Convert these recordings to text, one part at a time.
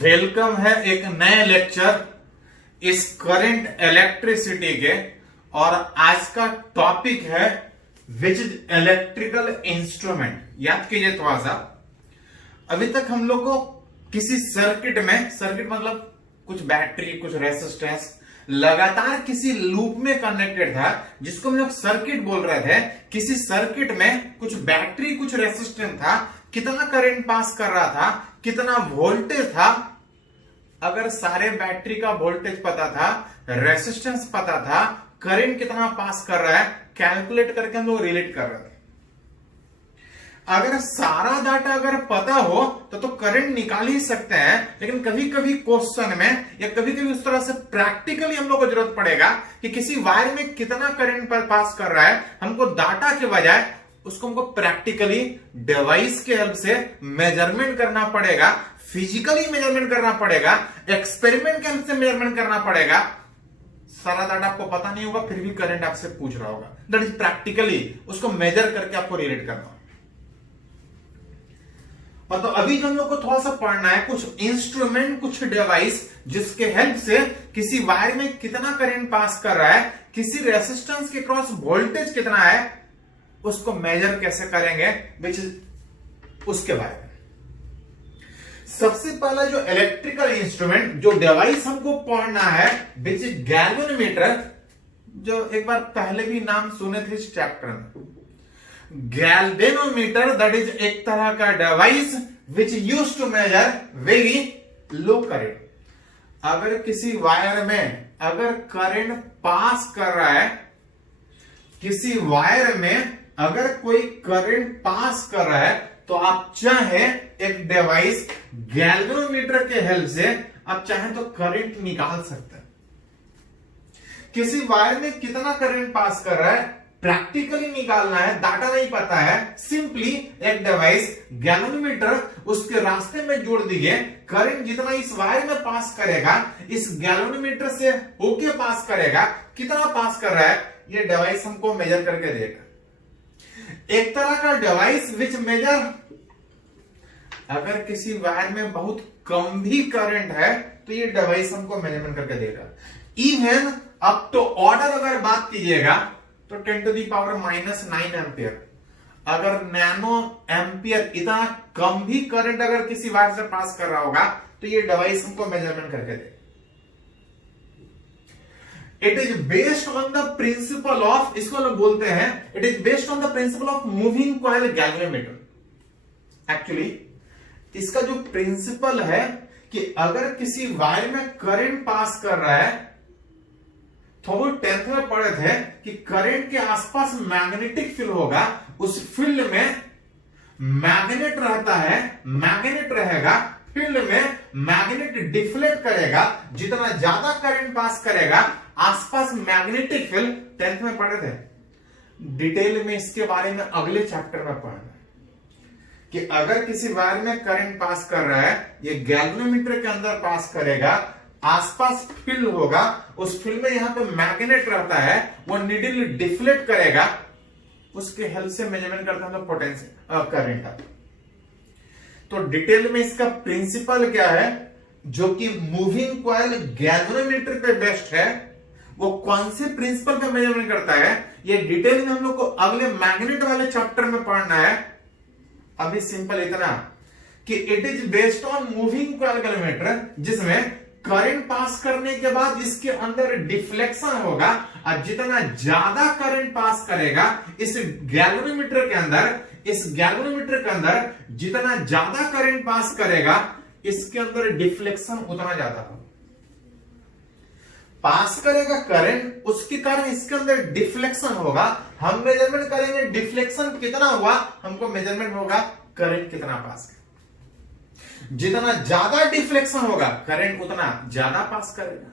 Welcome है एक नए लेक्चर इस करंट इलेक्ट्रिसिटी के। और आज का टॉपिक है विच इज इलेक्ट्रिकल इंस्ट्रूमेंट। याद कीजिए थोड़ा सा, अभी तक हम लोग को किसी सर्किट मतलब कुछ बैटरी कुछ रेजिस्टेंस लगातार किसी लूप में कनेक्टेड था, जिसको हम लोग सर्किट बोल रहे थे। किसी सर्किट में कुछ बैटरी कुछ रेजिस्टेंस था, कितना करंट पास कर रहा था, कितना वोल्टेज था। अगर सारे बैटरी का वोल्टेज पता था, रेजिस्टेंस पता था, करंट कितना पास कर रहा है, कैलकुलेट करके हम लोग रिलेट कर रहे थे। अगर सारा डाटा अगर पता हो तो करंट निकाल ही सकते हैं। लेकिन कभी कभी क्वेश्चन में या कभी कभी उस तरह से प्रैक्टिकली हम लोग को जरूरत पड़ेगा कि किसी वायर में कितना करंट पर पास कर रहा है, हमको डाटा के बजाय उसको हमको प्रैक्टिकली डिवाइस के हेल्प से मेजरमेंट करना पड़ेगा, फिजिकली मेजरमेंट करना पड़ेगा, एक्सपेरिमेंट के हेल्प से मेजरमेंट करना पड़ेगा। सारा डाटा आपको पता नहीं होगा, फिर भी करंट आपसे पूछ रहा होगा, दैट इज प्रैक्टिकली उसको मेजर करके आपको रिलेट करना होगा। तो अभी हम लोग को थोड़ा सा पढ़ना है कुछ इंस्ट्रूमेंट, कुछ डिवाइस जिसके हेल्प से किसी वायर में कितना करंट पास कर रहा है, किसी रेजिस्टेंस के क्रॉस वोल्टेज कितना है, उसको मेजर कैसे करेंगे, विच इज उसके बारे में। सबसे पहला जो इलेक्ट्रिकल इंस्ट्रूमेंट, जो डिवाइस हमको पढ़ना है, विच इज गैल्वेनोमीटर, जो एक बार पहले भी नाम सुने थे इस चैप्टर में। गैल्वेनोमीटर दैट इज एक तरह का device which use to measure very low current. अगर किसी वायर में अगर करंट पास कर रहा है, किसी वायर में अगर कोई करंट पास कर रहा है, तो आप चाहे एक डिवाइस गैल्वेनोमीटर के हेल्प से आप चाहे तो करंट निकाल सकते हैं। किसी वायर में कितना करंट पास कर रहा है प्रैक्टिकली निकालना है, डाटा नहीं पता है, सिंपली एक डिवाइस गैल्वेनोमीटर उसके रास्ते में जोड़ दीजिए। करंट जितना इस वायर में पास करेगा, इस गैल्वेनोमीटर से होके पास करेगा, कितना पास कर रहा है, ये डिवाइस हमको मेजर करके देगा। एक तरह का डिवाइस विच मेजर, अगर किसी वायर में बहुत कम भी करंट है तो ये डिवाइस हमको मेजरमेंट करके देगा। इवन अप टू ऑर्डर अगर बात कीजिएगा तो 10⁻⁻⁹ एम्पियर, अगर नैनो एम्पियर इतना कम भी करंट अगर किसी वायर से पास कर रहा होगा तो ये डिवाइस हमको मेजरमेंट करके देगा। It is based on the principle of, इसको लोग बोलते हैं it is based on the principle of moving coil galvanometer. Actually इसका जो प्रिंसिपल है कि अगर किसी वायर में करंट पास कर रहा है, थोड़ा 10th में पढ़े थे कि करंट के आसपास मैग्नेटिक फील्ड होगा, उस फील्ड में मैग्नेट रहता है, मैग्नेट रहेगा, फील्ड में मैग्नेट डिफ्लेक्ट करेगा, जितना ज्यादा करंट पास करेगा आसपास मैग्नेटिक फील्ड 10th में पढ़े थे। डिटेल में इसके बारे में अगले चैप्टर में पढ़ना कि अगर किसी वायर में करंट पास कर रहा है, ये गैल्वेनोमीटर के अंदर पास करेगा, आसपास फील्ड होगा, उस फील्ड में यहां पे मैग्नेट रहता है, वो नीडल डिफ्लेक्ट करेगा, उसके हेल्प से मेजरमेंट करते हैं तो पोटेंशियल करंट आता। तो डिटेल में इसका प्रिंसिपल क्या है, जो कि मूविंग कॉइल गैल्वेनोमीटर पे बेस्ड है, वो कौन से प्रिंसिपल पे मेजरमेंट करता है, ये डिटेल में हम लोग को अगले मैग्नेट वाले चैप्टर में पढ़ना है। अभी सिंपल इतना कि it is based on moving coil galvanometer, जिसमें करंट पास करने के बाद इसके अंदर डिफ्लेक्शन होगा, और जितना ज्यादा करंट पास करेगा इस गैल्वेनोमीटर के अंदर, इस गैल्वेनोमीटर के अंदर जितना ज्यादा करंट पास करेगा, इसके अंदर डिफ्लेक्शन उतना ज्यादा होगा। पास करेगा करंट, उसके कारण इसके अंदर डिफ्लेक्शन होगा। हम मेजरमेंट करेंगे डिफ्लेक्शन कितना हुआ, हमको मेजरमेंट होगा करंट कितना पास किया। जितना ज्यादा डिफ्लेक्शन होगा करंट उतना ज्यादा पास करेगा।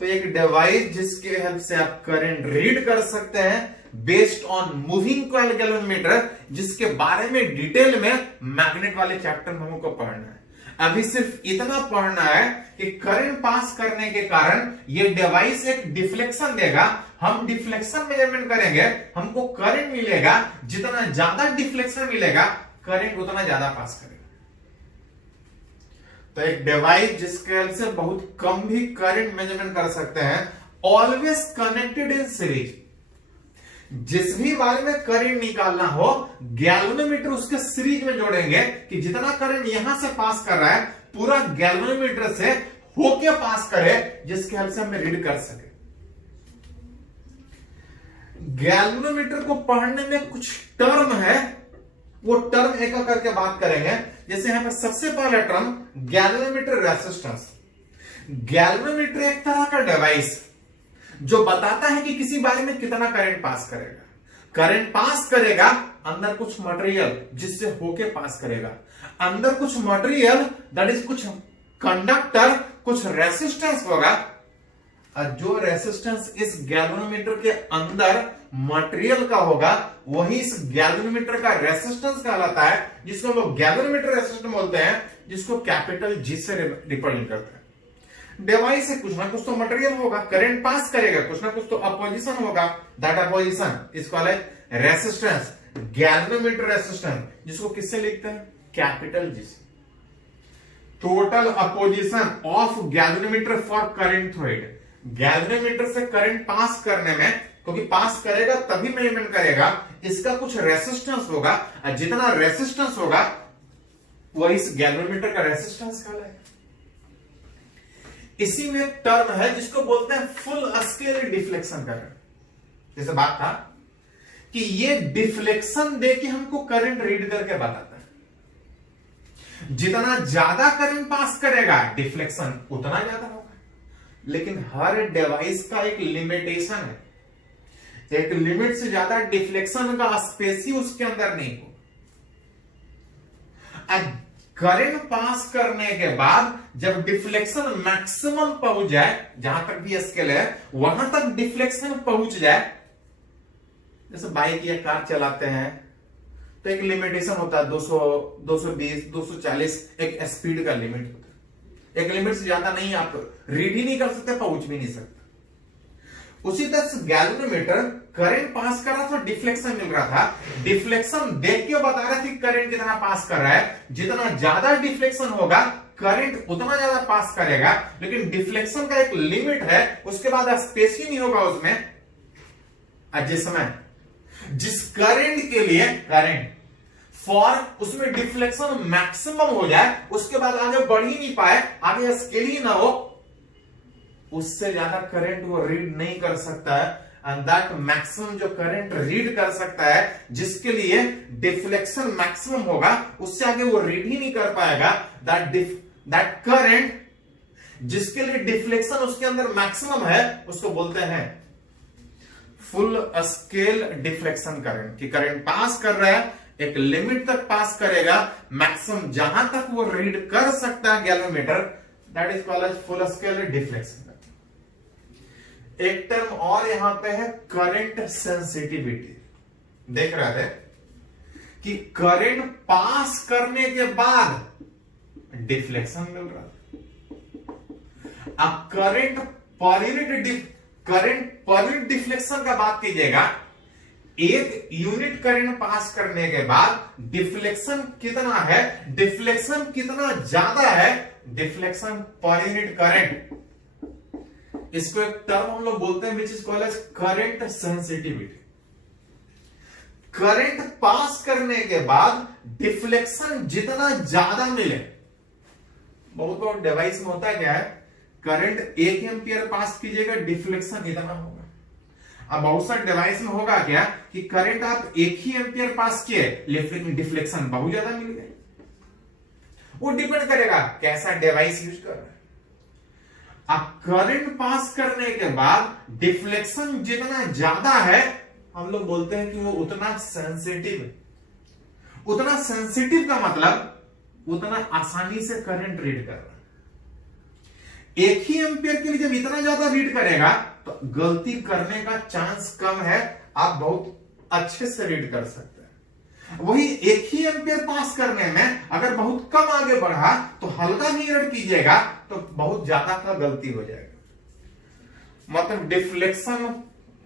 तो एक डिवाइस जिसके हेल्प से आप करंट रीड कर सकते हैं based on moving coil galvanometer, जिसके बारे में डिटेल में मैग्नेट वाले चैप्टर में हमको पढ़ना है। अभी सिर्फ इतना पढ़ना है कि करंट पास करने के कारण ये डिवाइस एक डिफ्लेक्शन देगा, हम डिफ्लेक्शन मेजरमेंट करेंगे, हमको करंट मिलेगा, जितना ज्यादा डिफ्लेक्शन मिलेगा करंट उतना ज्यादा पास करेगा। तो एक डिवाइस जिसके हेल्प से बहुत कम भी करंट मेजरमेंट कर सकते हैं, ऑलवेज कनेक्टेड इन सीरीज। जिस भी बारे में करंट निकालना हो, गैल्वेनोमीटर उसके सीरीज में जोड़ेंगे कि जितना करंट यहां से पास कर रहा है पूरा गैल्वेनोमीटर से होके पास करे, जिसके हेल्प से हमें रीड कर सके। गैल्वेनोमीटर को पढ़ने में कुछ टर्म है, वो टर्म एक एक करके बात करेंगे। जैसे यहां पर सबसे पहला टर्म गैल्वेनोमीटर रेसिस्टेंस। गैल्वेनोमीटर एक तरह का डिवाइस जो बताता है कि किसी बारे में कितना करंट पास करेगा। करंट पास करेगा, अंदर कुछ मटेरियल जिससे होके पास करेगा, अंदर कुछ मटेरियल दैट इज कुछ कंडक्टर, कुछ रेसिस्टेंस होगा, और जो रेसिस्टेंस इस गैल्वेनोमीटर के अंदर मटेरियल का होगा वही इस गैल्वेनोमीटर का रेसिस्टेंस कहलाता है, जिसको हम लोग गैल्वेनोमीटर रेसिस्टेंस बोलते हैं, जिसको कैपिटल जी से रिप्रेजेंट करते हैं। डिवाइस है, कुछ ना कुछ तो मटेरियल होगा, करंट पास करेगा, कुछ ना कुछ तो अपोजिशन होगा, that opposition is called resistance, galvanometer resistance, जिसको किससे लिखते हैं, कैपिटल जी से। Total opposition of galvanometer for current through it. Galvanometer से करंट पास करने में, क्योंकि पास करेगा तभी मेजरमेंट करेगा, इसका कुछ रेसिस्टेंस होगा, और जितना रेसिस्टेंस होगा वही इस गैल्वेनोमीटर का रेसिस्टेंस कहलाएगा। इसी में एक टर्म है जिसको बोलते हैं फुल स्केल डिफ्लेक्शन करंट। जैसे बात था कि ये डिफ्लेक्शन देके हमको करंट रीड करके बताता है। जितना ज्यादा करंट पास करेगा डिफ्लेक्शन उतना ज्यादा होगा, लेकिन हर डिवाइस का एक लिमिटेशन है, एक लिमिट से ज्यादा डिफ्लेक्शन का स्पेस ही उसके अंदर नहीं हो। करंट पास करने के बाद जब डिफ्लेक्शन मैक्सिमम पहुंच जाए, जहां तक भी स्केल है वहां तक डिफ्लेक्शन पहुंच जाए, जैसे बाइक या कार चलाते हैं तो एक लिमिटेशन होता है 200, 220, 240 एक स्पीड का लिमिट होता है। एक लिमिट से ज्यादा नहीं आप रीड ही नहीं कर सकते, पहुंच भी नहीं सकते। उसी तरह से गैल्वेनोमीटर करंट पास कर रहा था, डिफ्लेक्शन मिल रहा था, डिफ्लेक्शन देख के बता रहा था कि करंट कितना पास कर रहा है। जितना ज्यादा डिफ्लेक्शन होगा करंट उतना ज्यादा पास करेगा, लेकिन डिफ्लेक्शन का एक लिमिट है, उसके बाद स्पेस ही नहीं होगा उसमें। जिसमें जिस करंट के लिए करंट फॉर उसमें डिफ्लेक्शन मैक्सिमम हो जाए, उसके बाद आगे बढ़ ही नहीं पाए, आगे स्केल ही ना हो, उससे ज्यादा करंट वो रीड नहीं कर सकता है। एंड दैट मैक्सिमम जो करंट रीड कर सकता है, जिसके लिए डिफ्लेक्शन मैक्सिमम होगा, उससे आगे वो रीड ही नहीं कर पाएगा। दैट करंट जिसके लिए डिफ्लेक्शन उसके अंदर मैक्सिमम है, उसको बोलते हैं फुल स्केल डिफ्लेक्शन करंट। कि करंट पास कर रहा है, एक लिमिट तक पास करेगा, मैक्सिमम जहां तक वो रीड कर सकता है galvanometer, that is called as full scale deflection. एक टर्म और यहां पे है करंट सेंसिटिविटी। देख रहे थे कि करंट पास करने के बाद डिफ्लेक्शन मिल रहा है। अब करंट पर यूनिट डिफ्लेक्शन का बात कीजिएगा, एक यूनिट करंट पास करने के बाद डिफ्लेक्शन कितना है, डिफ्लेक्शन कितना ज्यादा है, डिफ्लेक्शन पर यूनिट करंट, इसको एक टर्म हम लोग बोलते हैं which is called as current sensitivity. Current pass करने के बाद डिफ्लेक्शन जितना ज्यादा मिले, बहुत डिवाइस में होता है क्या है, करंट 1 एम्पियर पास कीजिएगा डिफ्लेक्शन इतना होगा। अब बहुत सारे डिवाइस में होगा क्या कि करंट आप 1 ही एम्पियर पास किए, लेकिन डिफ्लेक्शन बहुत ज्यादा मिल गया। वो डिपेंड करेगा कैसा डिवाइस यूज कर रहा है। अब करंट पास करने के बाद डिफ्लेक्शन जितना ज्यादा है, हम लोग बोलते हैं कि वो उतना सेंसिटिव है। उतना सेंसिटिव का मतलब उतना आसानी से करंट रीड कर रहा है। 1 ही एम्पियर के लिए जब इतना ज्यादा रीड करेगा तो गलती करने का चांस कम है, आप बहुत अच्छे से रीड कर सकते हैं। वही 1 ही एम्पियर पास करने में अगर बहुत कम आगे बढ़ा तो हल्का भी रीड कीजिएगा तो बहुत ज्यादा का गलती हो जाएगा। मतलब डिफ्लेक्शन,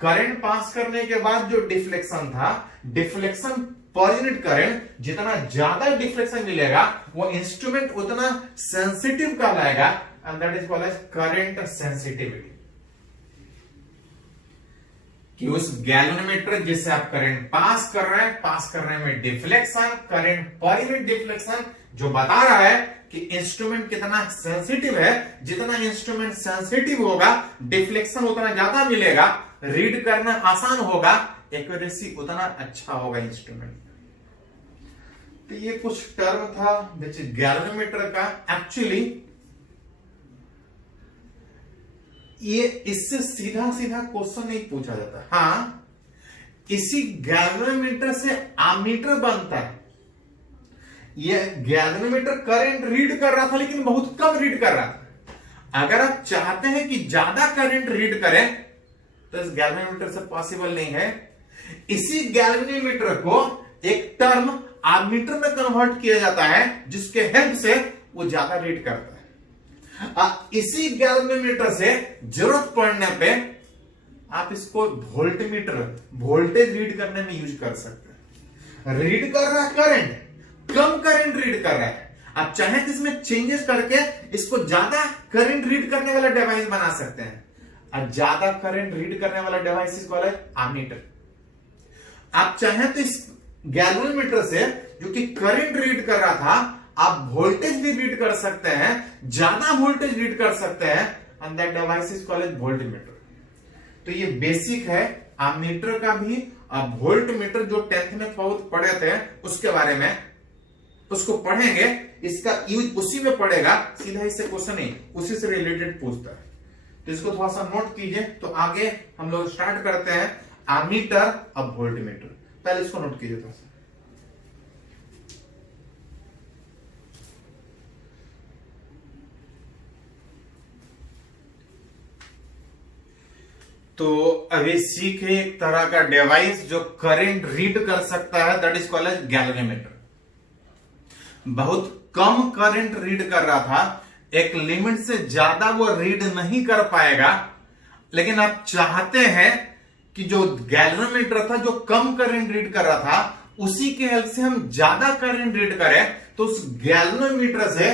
करंट पास करने के बाद जो डिफ्लेक्शन था, डिफ्लेक्शन पर यूनिट करंट जितना ज्यादा डिफ्लेक्शन मिलेगा वो इंस्ट्रूमेंट उतना सेंसिटिव कहलाएगा, and that is called as current sensitivity. कि उस गैल्वेनोमीटर जिससे आप करंट पास कर रहे हैं में deflection, current per unit deflection जो बता रहा है कि इंस्ट्रूमेंट कितना सेंसिटिव है। जितना इंस्ट्रूमेंट सेंसिटिव होगा डिफ्लेक्शन उतना ज्यादा मिलेगा, रीड करना आसान होगा, एक्यूरेसी उतना अच्छा होगा इंस्ट्रूमेंट। तो ये कुछ टर्म था विच गैल्वेनोमीटर का। एक्चुअली ये इससे सीधा सीधा क्वेश्चन नहीं पूछा जाता। हाँ, इसी गैल्वेनोमीटर से आमीटर बनता है। ये गैल्वेनोमीटर करंट रीड कर रहा था लेकिन बहुत कम रीड कर रहा था। अगर आप चाहते हैं कि ज्यादा करंट रीड करें तो इस गैल्वेनोमीटर से पॉसिबल नहीं है। इसी गैल्वेनोमीटर को एक टर्म आमीटर में कन्वर्ट किया जाता है जिसके हेल्प से वो ज्यादा रीड करता है। इसी गैल्वेनोमीटर से जरूरत पड़ने पे आप इसको वोल्टमीटर, वोल्टेज रीड करने में यूज कर सकते हैं। रीड कर रहा है करंट, कम करंट रीड कर रहा है, आप चाहें तो इसमें चेंजेस करके इसको ज्यादा करंट रीड करने वाला डिवाइस बना सकते हैं। और ज्यादा करंट रीड करने वाला डिवाइस इसको है आमीटर। आप चाहें तो इस गैल्वेनोमीटर से जो कि करंट रीड कर रहा था आप वोल्टेज भी रीड कर सकते हैं, ज्यादा वोल्टेज रीड कर सकते हैं, and that device is called voltmeter. तो ये बेसिक है आमीटर का भी। वोल्टमीटर जो 10th में बहुत पढ़े थे उसके बारे में, उसको पढ़ेंगे, इसका यूज उसी में पड़ेगा, सीधा इससे क्वेश्चन नहीं, उसी से रिलेटेड पूछता है। तो इसको थोड़ा सा नोट कीजिए। तो आगे हम लोग स्टार्ट करते हैं आमीटर अब वोल्टमीटर। पहले इसको नोट कीजिए थोड़ा सा। तो अभी सीखे एक तरह का डिवाइस जो करंट रीड कर सकता है, that is called as galvanometer. बहुत कम करंट रीड कर रहा था, एक लिमिट से ज्यादा वो रीड नहीं कर पाएगा, लेकिन आप चाहते हैं कि जो गैल्वेनोमीटर था जो कम करंट रीड कर रहा था उसी के हेल्प से हम ज्यादा करंट रीड करें, तो उस गैल्वेनोमीटर से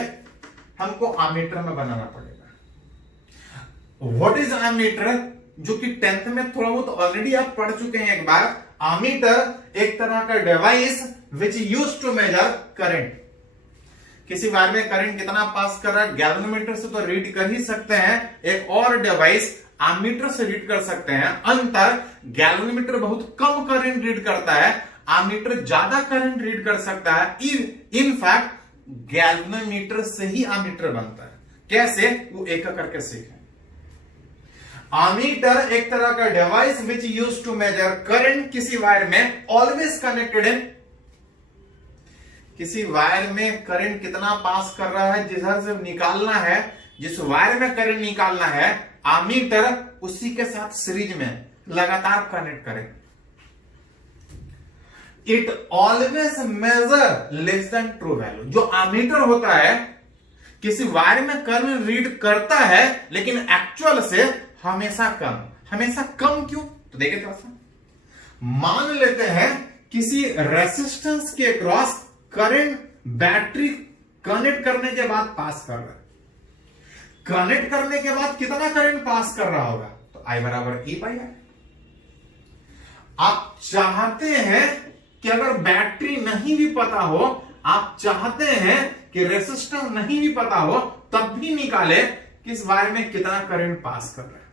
हमको आमीटर में बनाना पड़ेगा। व्हाट इज आमीटर, जो कि 10th में थोड़ा बहुत ऑलरेडी आप पढ़ चुके हैं एक बार। आमीटर एक तरह का device which use to measure current. किसी वायर में करंट कितना पास कर रहा है गैल्वेनोमीटर से तो रीड कर ही सकते हैं, एक और डिवाइस आमीटर से रीड कर सकते हैं। अंतर, गैल्वेनोमीटर बहुत कम करंट रीड करता है, आमीटर ज्यादा करंट रीड कर सकता है। इनफैक्ट गैल्वेनोमीटर से ही आमीटर बनता है। कैसे, वो एक करके सीखें। आमीटर एक तरह का device which use to measure current किसी वायर में ऑलवेज कनेक्टेड है। किसी वायर में करंट कितना पास कर रहा है, जिधर से निकालना है, जिस वायर में करंट निकालना है, आमीटर उसी के साथ सीरीज में लगातार कनेक्ट करें। It always measure less than true value. जो आमीटर होता है किसी वायर में करंट रीड करता है लेकिन एक्चुअल से हमेशा कम क्यों, तो देखिए थोड़ा सा। मान लेते हैं किसी रेसिस्टेंस के क्रॉस करंट बैटरी कनेक्ट करने के बाद पास कर रहा है। कनेक्ट करने के बाद कितना करंट पास कर रहा होगा, तो I बराबर E पाई है। आप चाहते हैं कि अगर बैटरी नहीं भी पता हो, आप चाहते हैं कि रेसिस्टेंस नहीं भी पता हो, तब भी निकाले कि इस वायर में कितना करंट पास कर रहा है।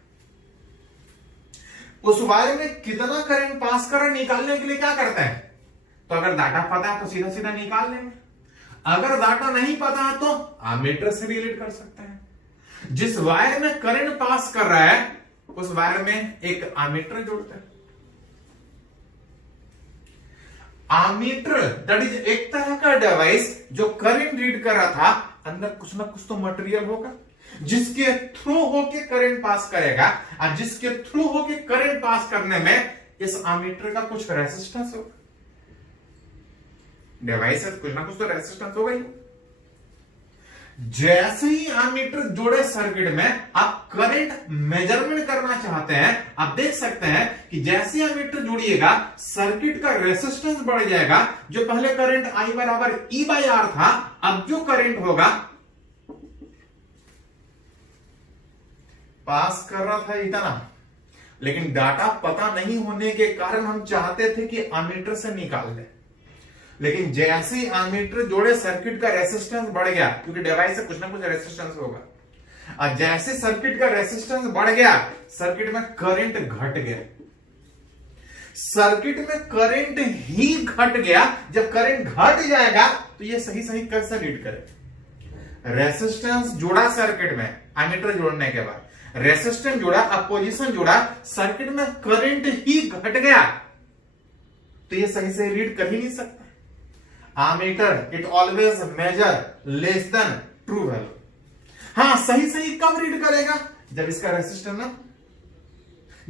उस वायर में कितना करंट पास कर रहा है निकालने के लिए क्या करता है, तो अगर डाटा पता है तो सीधा सीधा निकाल लेंगे। अगर डाटा नहीं पता है तो आमीटर से रिलेट कर सकते हैं। जिस वायर में करंट पास कर रहा है उस वायर में एक आमीटर जोड़ते हैं। आमीटर दैट इज एक तरह का डिवाइस जो करंट रीड कर रहा था, अंदर कुछ ना कुछ तो मटेरियल होगा जिसके थ्रू होके करंट पास करेगा, और जिसके थ्रू होके करंट पास करने में इस आमीटर का कुछ रेजिस्टेंस होगा। डिवाइस है कुछ ना कुछ तो रेजिस्टेंस होगा ही। जैसे ही एमीटर जोड़े सर्किट में आप करंट मेजरमेंट करना चाहते हैं, आप देख सकते हैं कि जैसे ही एमीटर जोड़िएगा सर्किट का रेसिस्टेंस बढ़ जाएगा। जो पहले करंट I बराबर E/R था, अब जो करंट होगा पास कर रहा था इतना, लेकिन डाटा पता नहीं होने के कारण हम चाहते थे कि एमीटर से निकाल दें। लेकिन जैसे ही एमीटर जोड़े सर्किट का रेसिस्टेंस बढ़ गया, क्योंकि डिवाइस से कुछ ना कुछ रेसिस्टेंस होगा, और जैसे सर्किट का रेसिस्टेंस बढ़ गया सर्किट में करंट घट गया। सर्किट में करंट ही घट गया। जब करंट घट जाएगा तो ये सही सही कैसे रीड करे। रेसिस्टेंस जुड़ा सर्किट में, एमीटर जोड़ने के बाद रेसिस्टेंस जुड़ा, अपोजिशन जुड़ा, सर्किट में करंट ही घट गया तो ये सही से रीड कर ही नहीं सकता। Ammeter it always measure less than true value. हाँ, सही सही कब रीड करेगा? जब इसका रेसिस्टेंस ना,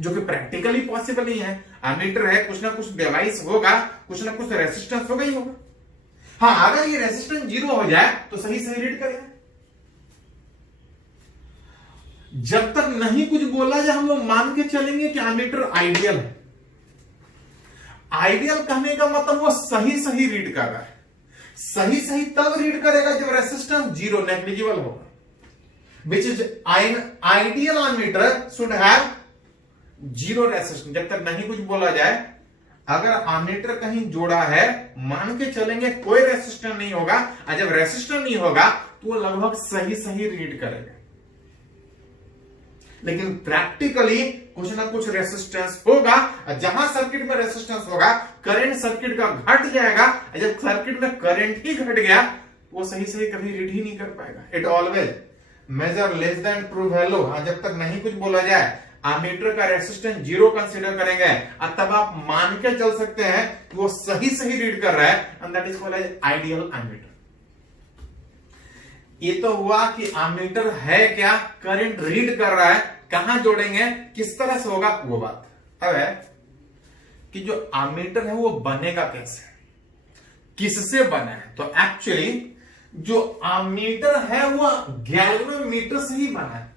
जो कि प्रैक्टिकली पॉसिबल नहीं है। एमीटर है, कुछ ना कुछ डिवाइस होगा, कुछ ना कुछ रेसिस्टेंस होगा ही होगा। हाँ, अगर ये रेसिस्टेंस 0 हो जाए तो सही सही रीड करेगा। जब तक नहीं कुछ बोला जाए हम लोग मान के चलेंगे कि एमीटर आइडियल है। आइडियल कहने का मतलब वो सही सही रीड कर रहा है। सही सही तब रीड करेगा जब रेसिस्टेंस 0 नेग्लिजिबल होगा। Which is ideal ammeter should have 0 resistance. जब तक नहीं कुछ बोला जाए, अगर एमीटर कहीं जोड़ा है मान के चलेंगे कोई रेसिस्टेंस नहीं होगा, और जब रेसिस्टेंस नहीं होगा तो वो लगभग सही सही रीड करेगा। लेकिन प्रैक्टिकली कुछ ना कुछ रेसिस्टेंस होगा, जहां सर्किट में रेसिस्टेंस होगा करंट सर्किट का घट जाएगा। जब सर्किट में करंट ही घट गया वो सही सही कभी रीड ही नहीं कर पाएगा। It always measure less than true value. जब तक नहीं कुछ बोला जाए एमीटर का रेसिस्टेंस 0 कंसीडर करेंगे, और तब आप मान के चल सकते हैं कि वो सही सही रीड कर रहा है, and that is called as ideal ammeter. ये तो हुआ कि एमीटर है क्या, करंट रीड कर रहा है, कहां जोड़ेंगे, किस तरह से होगा वो बात। अब है कि जो एमीटर है वो बनेगा कैसे, किससे बना है। तो एक्चुअली जो एमीटर है वो गैल्वेनोमीटर से ही बना है।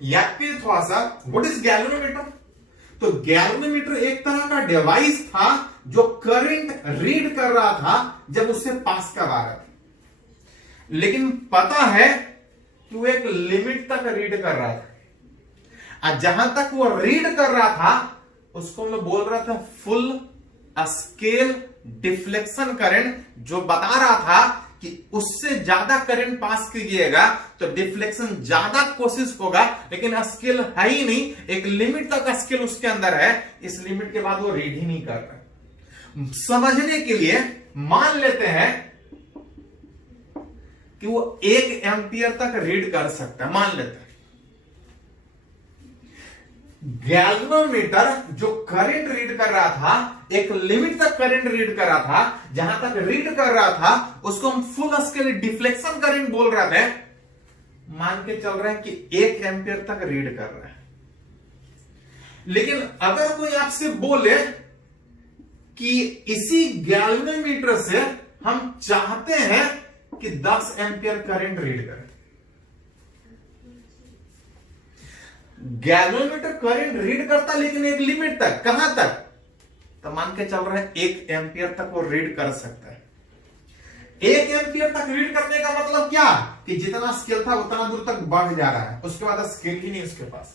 या फिर थोड़ा सा व्हाट इज गैल्वेनोमीटर? तो गैल्वेनोमीटर एक तरह का डिवाइस था जो करंट रीड कर रहा था जब उससे पास करवा रहा था। लेकिन पता है कि वो एक लिमिट तक रीड कर रहा था, और जहां तक वो रीड कर रहा था उसको मैं बोल रहा था फुल स्केल डिफ्लेक्शन करंट, जो बता रहा था कि उससे ज्यादा करंट पास कीजिएगा तो डिफ्लेक्शन ज्यादा कोशिश होगा, लेकिन स्केल है ही नहीं, एक लिमिट तक स्केल उसके अंदर है, इस लिमिट के बाद वो रीड ही नहीं कर रहा। समझने के लिए मान लेते हैं कि वो 1 एम्पियर तक रीड कर सकता है, मान लेते हैं। गैल्वेनोमीटर जो करंट रीड कर रहा था, एक लिमिट तक करंट रीड कर रहा था, जहां तक रीड कर रहा था उसको हम फुल स्केल डिफ्लेक्शन करंट बोल रहे थे। मान के चल रहे हैं कि 1 एम्पियर तक रीड कर रहा है। लेकिन अगर कोई आपसे बोले कि इसी गैल्वेनोमीटर से हम चाहते हैं कि 10 एम्पियर करंट रीड करें, गैल्वेनोमीटर करंट रीड करता लेकिन एक लिमिट तक, कहां तक, तो मान के चल रहे हैं 1 एम्पियर तक वो रीड कर सकता है। 1 एम्पियर तक रीड करने का मतलब क्या, कि जितना स्केल था उतना दूर तक बढ़ जा रहा है, उसके बाद स्केल ही नहीं उसके पास,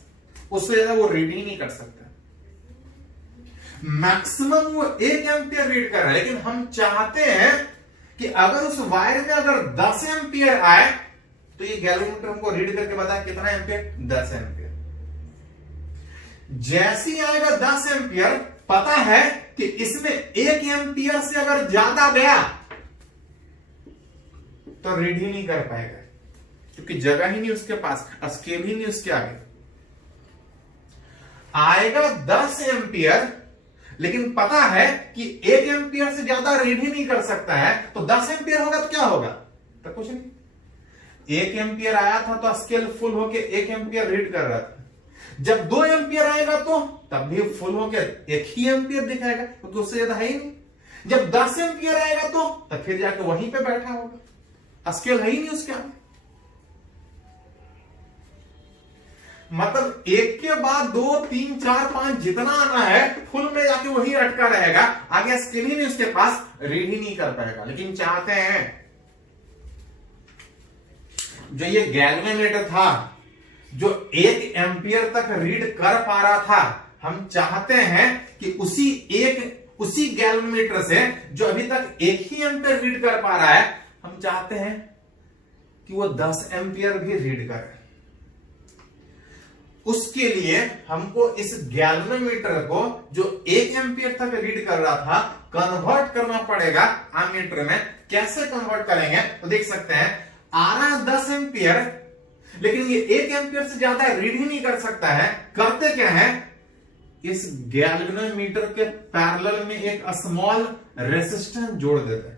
उससे ज्यादा वो रीड ही नहीं कर सकता। मैक्सिमम वो 1 एम्पियर रीड कर रहा है, लेकिन हम चाहते हैं कि अगर उस वायर में अगर 10 एम्पियर आए तो ये गैल्वेनोमीटर हमको रीड करके बताए कितना एम्पियर, 10 एम्पियर। जैसे ही आएगा 10 एम्पियर, पता है कि इसमें 1 एम्पियर से अगर ज्यादा गया तो रीड ही नहीं कर पाएगा, क्योंकि जगह ही नहीं उसके पास, स्केल ही नहीं उसके आगे। आएगा 10 एम्पियर, लेकिन पता है कि 1 एम्पियर से ज्यादा रीड ही नहीं कर सकता है, तो 10 एम्पियर होगा तो क्या होगा, तो कुछ नहीं। 1 एम्पियर आया था तो स्केल फुल होके 1 एम्पियर रीड कर रहा था। जब 2 एम्पियर आएगा तो तब भी फुल होके 1 ही एम्पियर दिखाएगा, क्योंकि तो उससे ज्यादा है ही नहीं। जब 10 एम्पियर आएगा तो तब फिर जाके वहीं पे बैठा होगा, स्केल है ही नहीं उसके आगे। मतलब एक के बाद 2 3 4 5 जितना आना है फुल में जाके वही अटका रहेगा, आगे स्केल ही नहीं उसके पास, रीड ही नहीं कर पाएगा। लेकिन चाहते हैं जो ये गैल्वेनोमीटर था जो 1 एम्पियर तक रीड कर पा रहा था, हम चाहते हैं कि उसी गैल्वेनोमीटर से जो अभी तक 1 ही एम्पियर रीड कर पा रहा है, हम चाहते हैं कि वो 10 एम्पियर भी रीड करे। उसके लिए हमको इस गैल्वेनोमीटर को जो 1 एम्पियर तक रीड कर रहा था कन्वर्ट करना पड़ेगा एमीटर में। कैसे कन्वर्ट करेंगे तो देख सकते हैं, आ रहा है 10 एम्पियर, लेकिन ये 1 एम्पियर से ज्यादा रीड ही नहीं कर सकता है। करते क्या है, इस गैल्वेनोमीटर के पैरेलल में एक स्मॉल रेजिस्टेंस जोड़ देते हैं।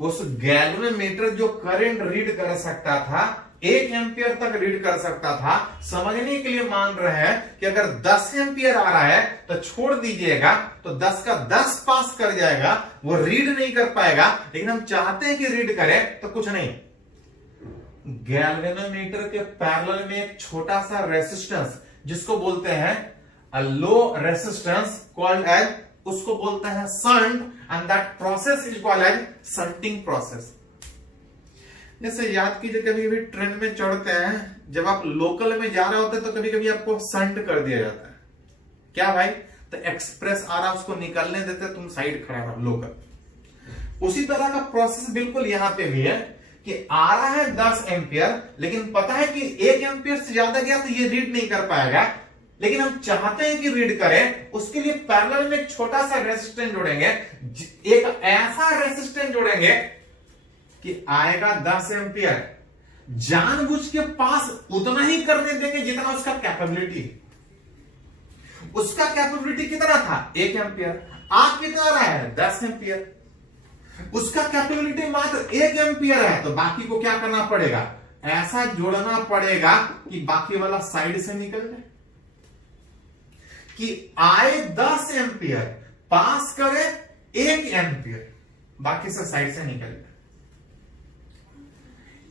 उस गैल्वेनोमीटर जो करंट रीड कर सकता था, 1 एम्पियर तक रीड कर सकता था, समझने के लिए मान रहे हैं कि अगर 10 एम्पियर आ रहा है तो छोड़ दीजिएगा, तो 10 का 10 पास कर जाएगा, वो रीड नहीं कर पाएगा। लेकिन हम चाहते हैं कि रीड करे, तो कुछ नहीं, गैल्वेनोमीटर के पैरेलल में एक छोटा सा रेजिस्टेंस जिसको बोलते हैं a low resistance called as, उसको बोलते हैं shunt, and that process is called as shunting process. जैसे याद कीजिए, कभी भी ट्रेन में चढ़ते हैं, जब आप लोकल में जा रहे होते हैं तो कभी कभी आपको शंट कर दिया जाता है, क्या भाई, तो एक्सप्रेस आ रहा उसको निकलने देते, तुम साइड खड़ा रहो लोकल। उसी तरह का प्रोसेस बिल्कुल यहां पे भी है कि आ रहा है 10 एम्पियर, लेकिन पता है कि 1 एम्पियर से ज्यादा गया तो ये रीड नहीं कर पाएगा, लेकिन हम चाहते हैं कि रीड करें। उसके लिए पैरेलल में एक छोटा सा रेजिस्टेंस जोड़ेंगे, एक ऐसा रेजिस्टेंस जोड़ेंगे कि आएगा 10 एम्पियर, जानबूझ के पास उतना ही करने देंगे जितना उसका कैपेबिलिटी। उसका कैपेबिलिटी कितना था, 1 एम्पियर, आप कितना रहा है 10 एम्पियर, उसका कैपेबिलिटी मात्र 1 एम्पियर है, तो बाकी को क्या करना पड़ेगा, ऐसा जोड़ना पड़ेगा कि बाकी वाला साइड से निकल जाए, कि आए 10 एम्पियर, पास करे 1 एम्पियर, बाकी से साइड से निकल जाए।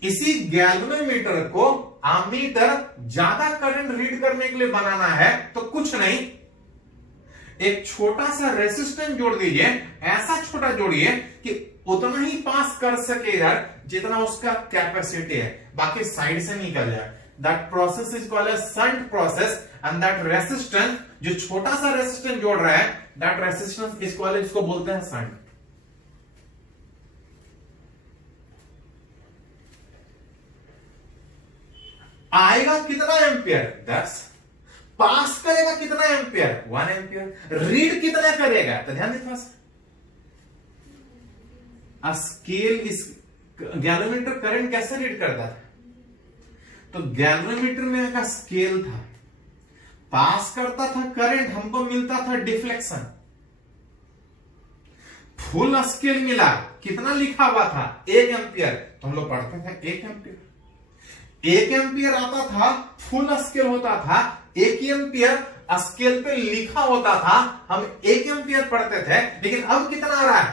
इसी गैल्वेनोमीटर को एमीटर ज्यादा करंट रीड करने के लिए बनाना है, तो कुछ नहीं, एक छोटा सा रेजिस्टेंस जोड़ दीजिए, ऐसा छोटा जोड़िए कि उतना ही पास कर सके इधर जितना उसका कैपेसिटी है, बाकी साइड से निकल जाए। That process is called as shunt process, and that resistance, जो छोटा सा रेजिस्टेंस जोड़ रहा है, दैट रेजिस्टेंस इज कॉल्ड, इसको बोलते हैं शंट। आएगा कितना एम्पियर, 10, पास करेगा कितना एम्पियर, 1 एम्पियर, रीड कितना करेगा, तो ध्यान दीजिए, स्केल इस गैल्वेनोमीटर करंट कैसे रीड करता है, तो गैल्वेनोमीटर में एक स्केल था, पास करता था करंट, हमको मिलता था डिफ्लेक्शन। फुल स्केल मिला, कितना लिखा हुआ था, 1 एम्पियर, तो हम लोग पढ़ते थे 1 एम्पियर। 1 एम्पियर आता था, फुल स्केल होता था, 1 एम्पियर स्केल पे लिखा होता था, हम 1 एम्पियर पढ़ते थे। लेकिन अब कितना आ रहा है,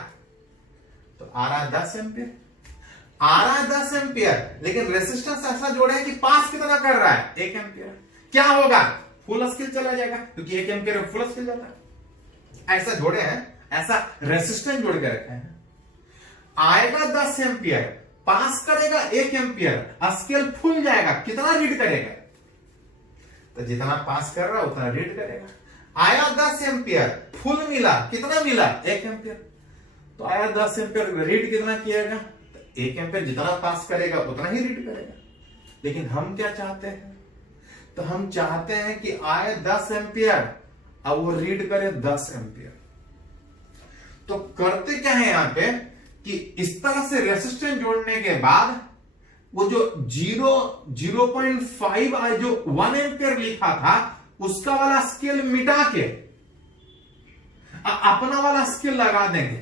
तो आ रहा है 10 एम्पियर, आ रहा है 10 एम्पियर, लेकिन रेजिस्टेंस ऐसा जोड़े है कि पास कितना कर रहा है, 1 एम्पियर। क्या होगा, फुल स्केल चला जाएगा, क्योंकि 1 एम्पियर फुल स्केल जाता है। ऐसा जोड़े हैं, ऐसा रेजिस्टेंस जोड़ के रखे हैं। आएगा 10 एम्पियर, पास करेगा 1 एम्पियर, स्केल फुल जाएगा, कितना रीड करेगा, तो जितना पास कर रहा है उतना रीड करेगा। आया 10 एम्पियर, फुल मिला, कितना मिला, 1 एम्पियर, तो आया 10 एम्पियर, रीड कितना किएगा, तो 1 एम्पियर, जितना पास करेगा उतना ही रीड करेगा। लेकिन हम क्या चाहते हैं, तो हम चाहते हैं कि आए 10 एम्पियर, अब वो रीड करे 10 एम्पियर। तो करते क्या है यहां पे कि इस तरह से रेजिस्टेंस जोड़ने के बाद वो जो 0.5 जो 1 एम्पियर लिखा था, उसका वाला स्केल मिटा के अपना वाला स्केल लगा देंगे,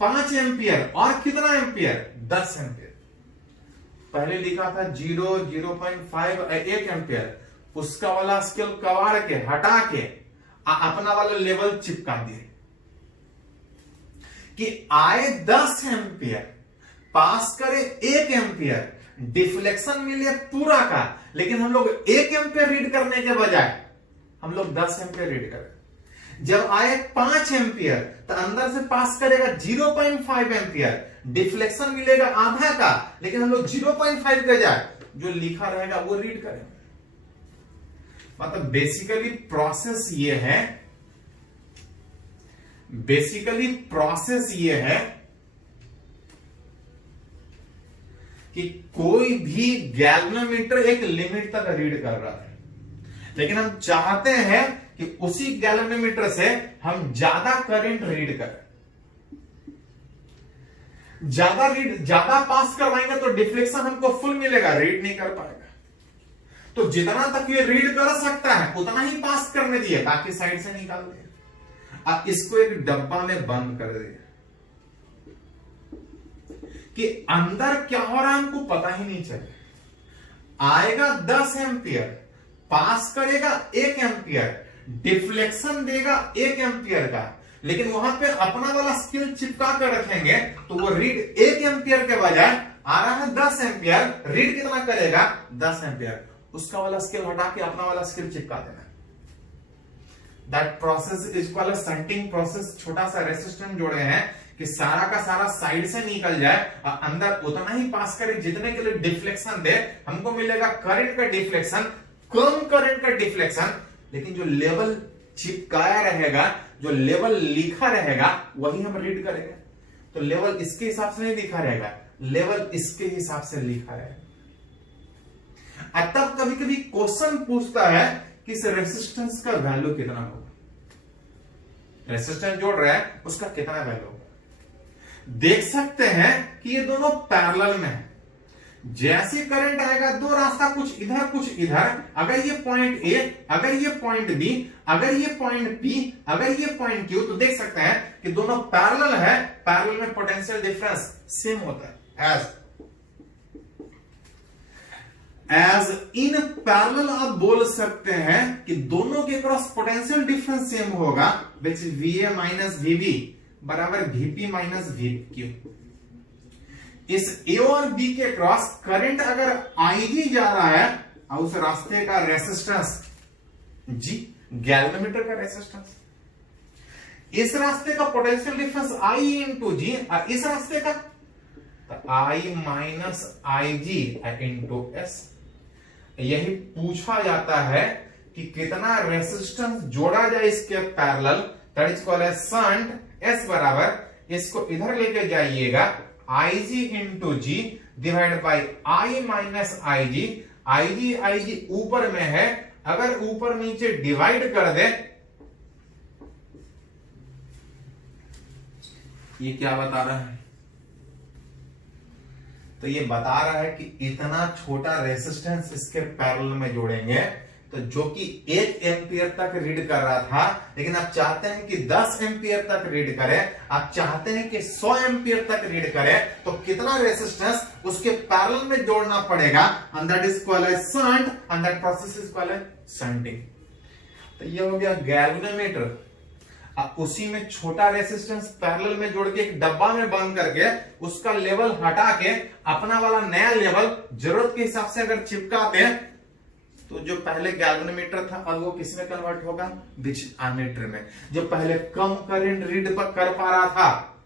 5 एम्पियर, और कितना एम्पियर, 10 एम्पियर। पहले लिखा था 0.5 1 एम्पियर, उसका वाला स्केल कबाड़ के हटा के अपना वाला लेवल चिपका दिए कि आए 10 एम्पियर, पास करे 1 एम्पियर, डिफ्लेक्शन मिले पूरा का, लेकिन हम लोग 1 एम्पियर रीड करने के बजाय हम लोग 10 एम्पियर रीड करें। जब आए 5 एम्पियर तो अंदर से पास करेगा 0.5 एम्पियर, डिफ्लेक्शन मिलेगा आधा का, लेकिन हम लोग 0.5 के जाए जो लिखा रहेगा वो रीड करेंगे। मतलब बेसिकली प्रोसेस ये है कि कोई भी गैल्वेनोमीटर एक लिमिट तक रीड कर रहा है, लेकिन हम चाहते हैं कि उसी गैल्वेनोमीटर से हम ज्यादा करंट रीड करें। ज्यादा पास करवाएंगे तो डिफ्लेक्शन हमको फुल मिलेगा, रीड नहीं कर पाएगा। तो जितना तक ये रीड कर सकता है उतना ही पास करने दिए, बाकी साइड से निकाल दिए। अब इसको एक डब्बा में बंद कर दिए कि अंदर क्या हो रहा है हमको पता ही नहीं चले। आएगा 10 एम्पियर, पास करेगा 1 एम्पियर, डिफ्लेक्शन देगा 1 एम्पियर का, लेकिन वहां पे अपना वाला स्केल चिपका कर रखेंगे तो वो रीड 1 एम्पियर के बजाय आ रहा है 10 एम्पियर। रीड कितना करेगा? 10 एम्पियर। उसका वाला स्केल हटा के अपना वाला स्केल चिपका देना। That process is called shunting process. छोटा सा रेसिस्टेंस जोड़े हैं कि सारा का सारा साइड से निकल जाए और अंदर उतना ही पास करे जितने के लिए डिफ्लेक्शन दे। हमको मिलेगा करंट का डिफ्लेक्शन, कम करंट का डिफ्लेक्शन, लेकिन जो लेवल चिपकाया रहेगा, जो लेवल लिखा रहेगा वही हम रीड करेंगे। तो लेवल इसके हिसाब से नहीं लिखा रहेगा, लेवल इसके हिसाब से लिखा रहेगा। तब कभी कभी क्वेश्चन पूछता है कि इस रेसिस्टेंस का वैल्यू कितना होगा, रेसिस्टेंस जोड़ रहा है उसका कितना वैल्यू होगा। देख सकते हैं कि ये दोनों पैरेलल में है। जैसे करंट आएगा दो रास्ता, कुछ इधर कुछ इधर। अगर ये पॉइंट ए, अगर ये पॉइंट बी, अगर ये पॉइंट पी, अगर ये पॉइंट क्यू, तो देख सकते हैं कि दोनों पैरेलल है। पैरेलल में पोटेंशियल डिफरेंस सेम होता है। एज इन पैरेलल आप बोल सकते हैं कि दोनों के क्रॉस पोटेंशियल डिफरेंस सेम होगा, विच वीए माइनस वीबी बराबर वीपी माइनस वीक्यू। इस ए और बी के क्रॉस करंट अगर आईजी जा रहा है और उस रास्ते का रेसिस्टेंस जी, गैल्वेनोमीटर का रेसिस्टेंस, इस रास्ते का पोटेंशियल डिफरेंस आई इंटू जी, और इस रास्ते का आई minus I G into S. यही पूछा जाता है कि कितना रेसिस्टेंस जोड़ा जाए इसके parallel, that is called as shunt. S बराबर, इसको इधर लेके जाइएगा, I G into G divide by I minus I G. I G ऊपर में है, अगर ऊपर नीचे डिवाइड कर दे, ये क्या बता रहा है? तो ये बता रहा है कि इतना छोटा रेसिस्टेंस इसके पैरेलल में जोड़ेंगे तो जो कि 1 एम्पियर तक रीड कर रहा था, लेकिन आप चाहते हैं कि 10 एम्पियर तक रीड करे, आप चाहते हैं कि 100 एम्पियर तक रीड करे, तो कितना रेसिस्टेंस उसके पैरेलल में जोड़ना पड़ेगा, and that is called as shunt, and that process is called as shunting. तो ये हो गया गैल्वेनोमीटर। अब उसी में छोटा रेसिस्टेंस पैरेलल में जोड़ के एक डब्बा में बंद करके उसका लेवल हटा के अपना वाला नया लेवल जरूरत के हिसाब से अगर चिपकाते हैं तो जो पहले गैल्वेनोमीटर था अब वो किस में कन्वर्ट होगा? विच एमीटर में। जो पहले कम करंट रीड कर पा रहा था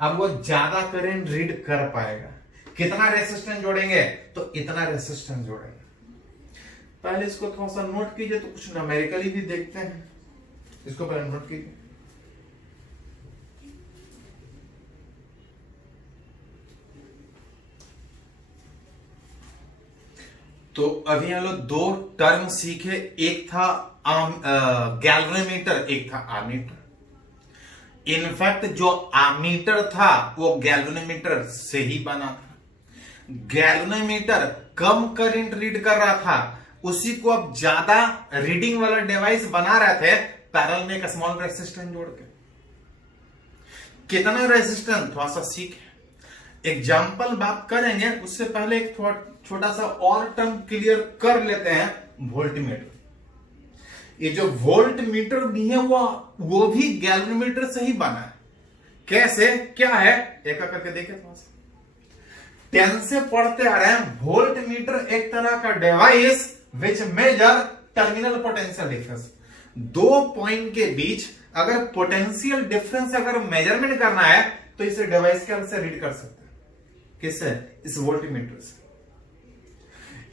अब वो ज्यादा करंट रीड कर पाएगा। कितना रेसिस्टेंस जोड़ेंगे? तो इतना रेसिस्टेंस जोड़ेंगे। पहले इसको थोड़ा सा नोट कीजिए, तो कुछ न्यूमेरिकली भी देखते हैं। इसको पहले नोट कीजिए। तो अभी हम लोग 2 टर्म सीखे, एक था गैल्वेनोमीटर, एक था आमीटर। इनफैक्ट जो आमीटर था वो गैल्वेनोमीटर से ही बना था। गैल्वेनोमीटर कम करंट रीड कर रहा था, उसी को अब ज्यादा रीडिंग वाला डिवाइस बना रहे थे पैरेलल में एक स्मॉल रेसिस्टेंस जोड़ के। कितना रेसिस्टेंस थोड़ा सा सीख एग्जाम्पल बात करेंगे, उससे पहले एक छोटा सा और टर्म क्लियर कर लेते हैं। वोल्टमीटर, ये जो वोल्ट मीटर भी है वो भी गैल्वेनोमीटर से ही बना है। कैसे, क्या है, एक करके देखें थोड़ा सा। 10 से पढ़ते आ रहे हैं, वोल्ट मीटर एक तरह का device which measure terminal potential difference. दो पॉइंट के बीच अगर पोटेंशियल डिफरेंस अगर मेजरमेंट करना है तो इस डिवाइस के से रीड कर सकते हैं। किससे? इस वोल्ट मीटर से।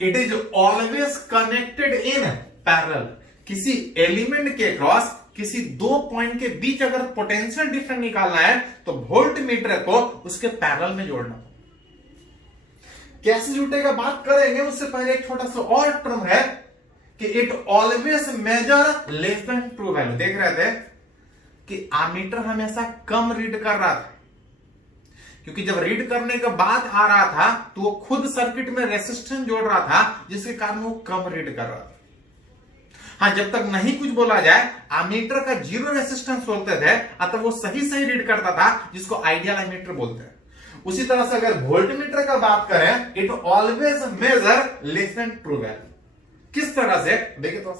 It is always connected in parallel. किसी एलिमेंट के क्रॉस किसी दो पॉइंट के बीच अगर पोटेंशियल डिफरेंस निकालना है तो वोल्ट मीटर को उसके पैरेलल में जोड़ना। कैसे जुटेगा बात करेंगे, उससे पहले एक छोटा सा और टर्म है कि it always measure less than true value. देख रहे थे कि आमीटर हमेशा कम रीड कर रहा था, क्योंकि जब रीड करने के बाद आ रहा था तो वो खुद सर्किट में रेसिस्टेंस जोड़ रहा था, जिसके कारण वो कम रीड कर रहा था। हाँ, जब तक नहीं कुछ बोला जाए आमीटर का जीरो रेसिस्टेंस बोलते थे, अतः वो सही रीड करता था, जिसको आइडियल आमीटर बोलते हैं। उसी तरह से अगर वोल्टमीटर का बात करें, it always measure less than true value. किस तरह से देखिए तो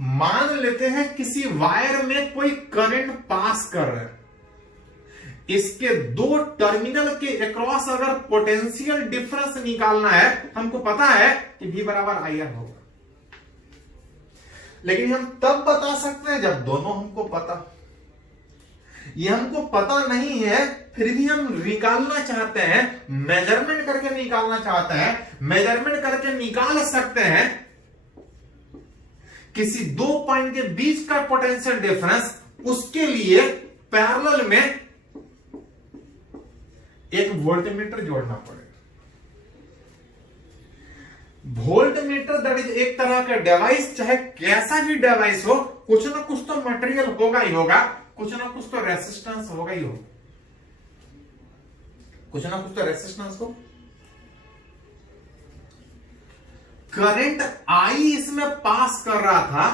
मान लेते हैं किसी वायर में कोई करंट पास कर रहे हैं, इसके दो टर्मिनल के अक्रॉस अगर पोटेंशियल डिफरेंस निकालना है, हमको पता है कि V बराबर IR होगा, लेकिन हम तब बता सकते हैं जब दोनों हमको पता। ये हमको पता नहीं है फिर भी हम निकालना चाहते हैं, मेजरमेंट करके निकालना चाहते हैं, मेजरमेंट करके निकाल सकते हैं किसी दो पॉइंट के बीच का पोटेंशियल डिफरेंस। उसके लिए पैरेलल में एक वोल्टमीटर जोड़ना पड़ेगा। वोल्टमीटर दैट इज एक तरह का डिवाइस, चाहे कैसा भी डिवाइस हो, कुछ ना कुछ तो मटेरियल होगा ही होगा, कुछ ना कुछ तो रेसिस्टेंस होगा ही होगा, कुछ ना कुछ तो रेसिस्टेंस हो। करंट I इसमें पास कर रहा था,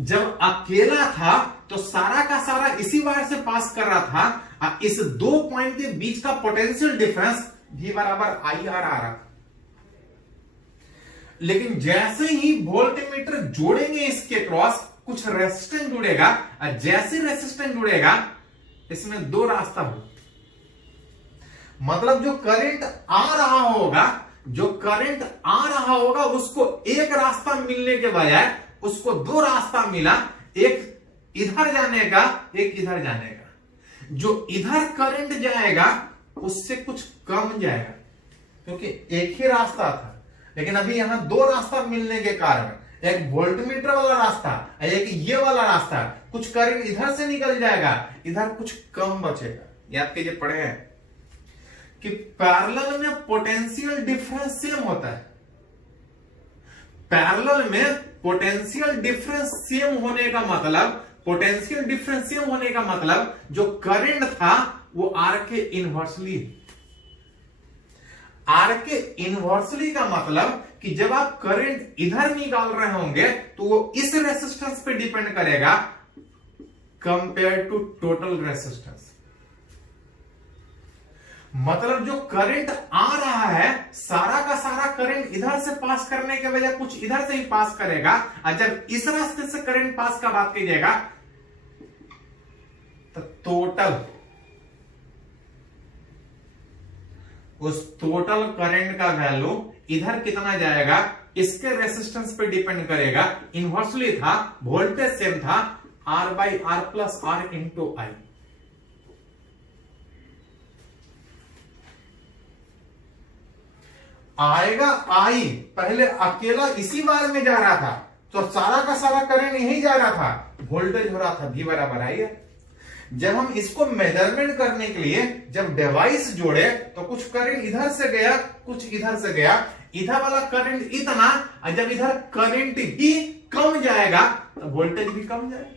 जब अकेला था तो सारा का सारा इसी वायर से पास कर रहा था। इस दो पॉइंट के बीच का पोटेंशियल डिफरेंस V बराबर IR आ रहा था। लेकिन जैसे ही वोल्टमीटर जोड़ेंगे इसके क्रॉस, कुछ रेसिस्टेंस जुड़ेगा, और जैसे रेसिस्टेंस जुड़ेगा इसमें दो रास्ता हो, मतलब जो करंट आ रहा होगा, जो करंट आ रहा होगा उसको एक रास्ता मिलने के बजाय उसको दो रास्ता मिला, एक इधर जाने का, एक इधर जाने का। जो इधर करंट जाएगा उससे कुछ कम जाएगा, क्योंकि एक ही रास्ता था। लेकिन अभी यहां दो रास्ता मिलने के कारण, एक वोल्टमीटर वाला रास्ता, एक ये वाला रास्ता, कुछ करंट इधर से निकल जाएगा, इधर कुछ कम बचेगा। याद कीजिए, पढ़े हैं कि पैरेलल में पोटेंशियल डिफरेंस सेम होता है। पैरेलल में पोटेंशियल डिफरेंस सेम होने का मतलब, पोटेंशियल डिफरेंस सेम होने का मतलब जो करंट था वो आर के इनवर्सली। आर के इनवर्सली का मतलब कि जब आप करंट इधर निकाल रहे होंगे तो वो इस रेसिस्टेंस पे डिपेंड करेगा कंपेयर टू टोटल रेसिस्टेंस। मतलब जो करंट आ रहा है, सारा का सारा करंट इधर से पास करने के बजाय कुछ इधर से ही पास करेगा, और जब इस रास्ते से करंट पास का बात कीजिएगा तो टोटल, उस टोटल करंट का वैल्यू इधर कितना जाएगा इसके रेसिस्टेंस पे डिपेंड करेगा। इनवर्सली था, वोल्टेज सेम था, R by R plus R into I। आएगा I, पहले अकेला इसी वायर में जा रहा था तो सारा का सारा करंट यही जा रहा था, वोल्टेज हो रहा था V बराबर I है। जब हम इसको मेजरमेंट करने के लिए जब डिवाइस जोड़े तो कुछ करंट इधर से गया, कुछ इधर से गया, इधर वाला करंट इतना, और जब इधर करंट ही कम जाएगा तो वोल्टेज भी कम जाएगा,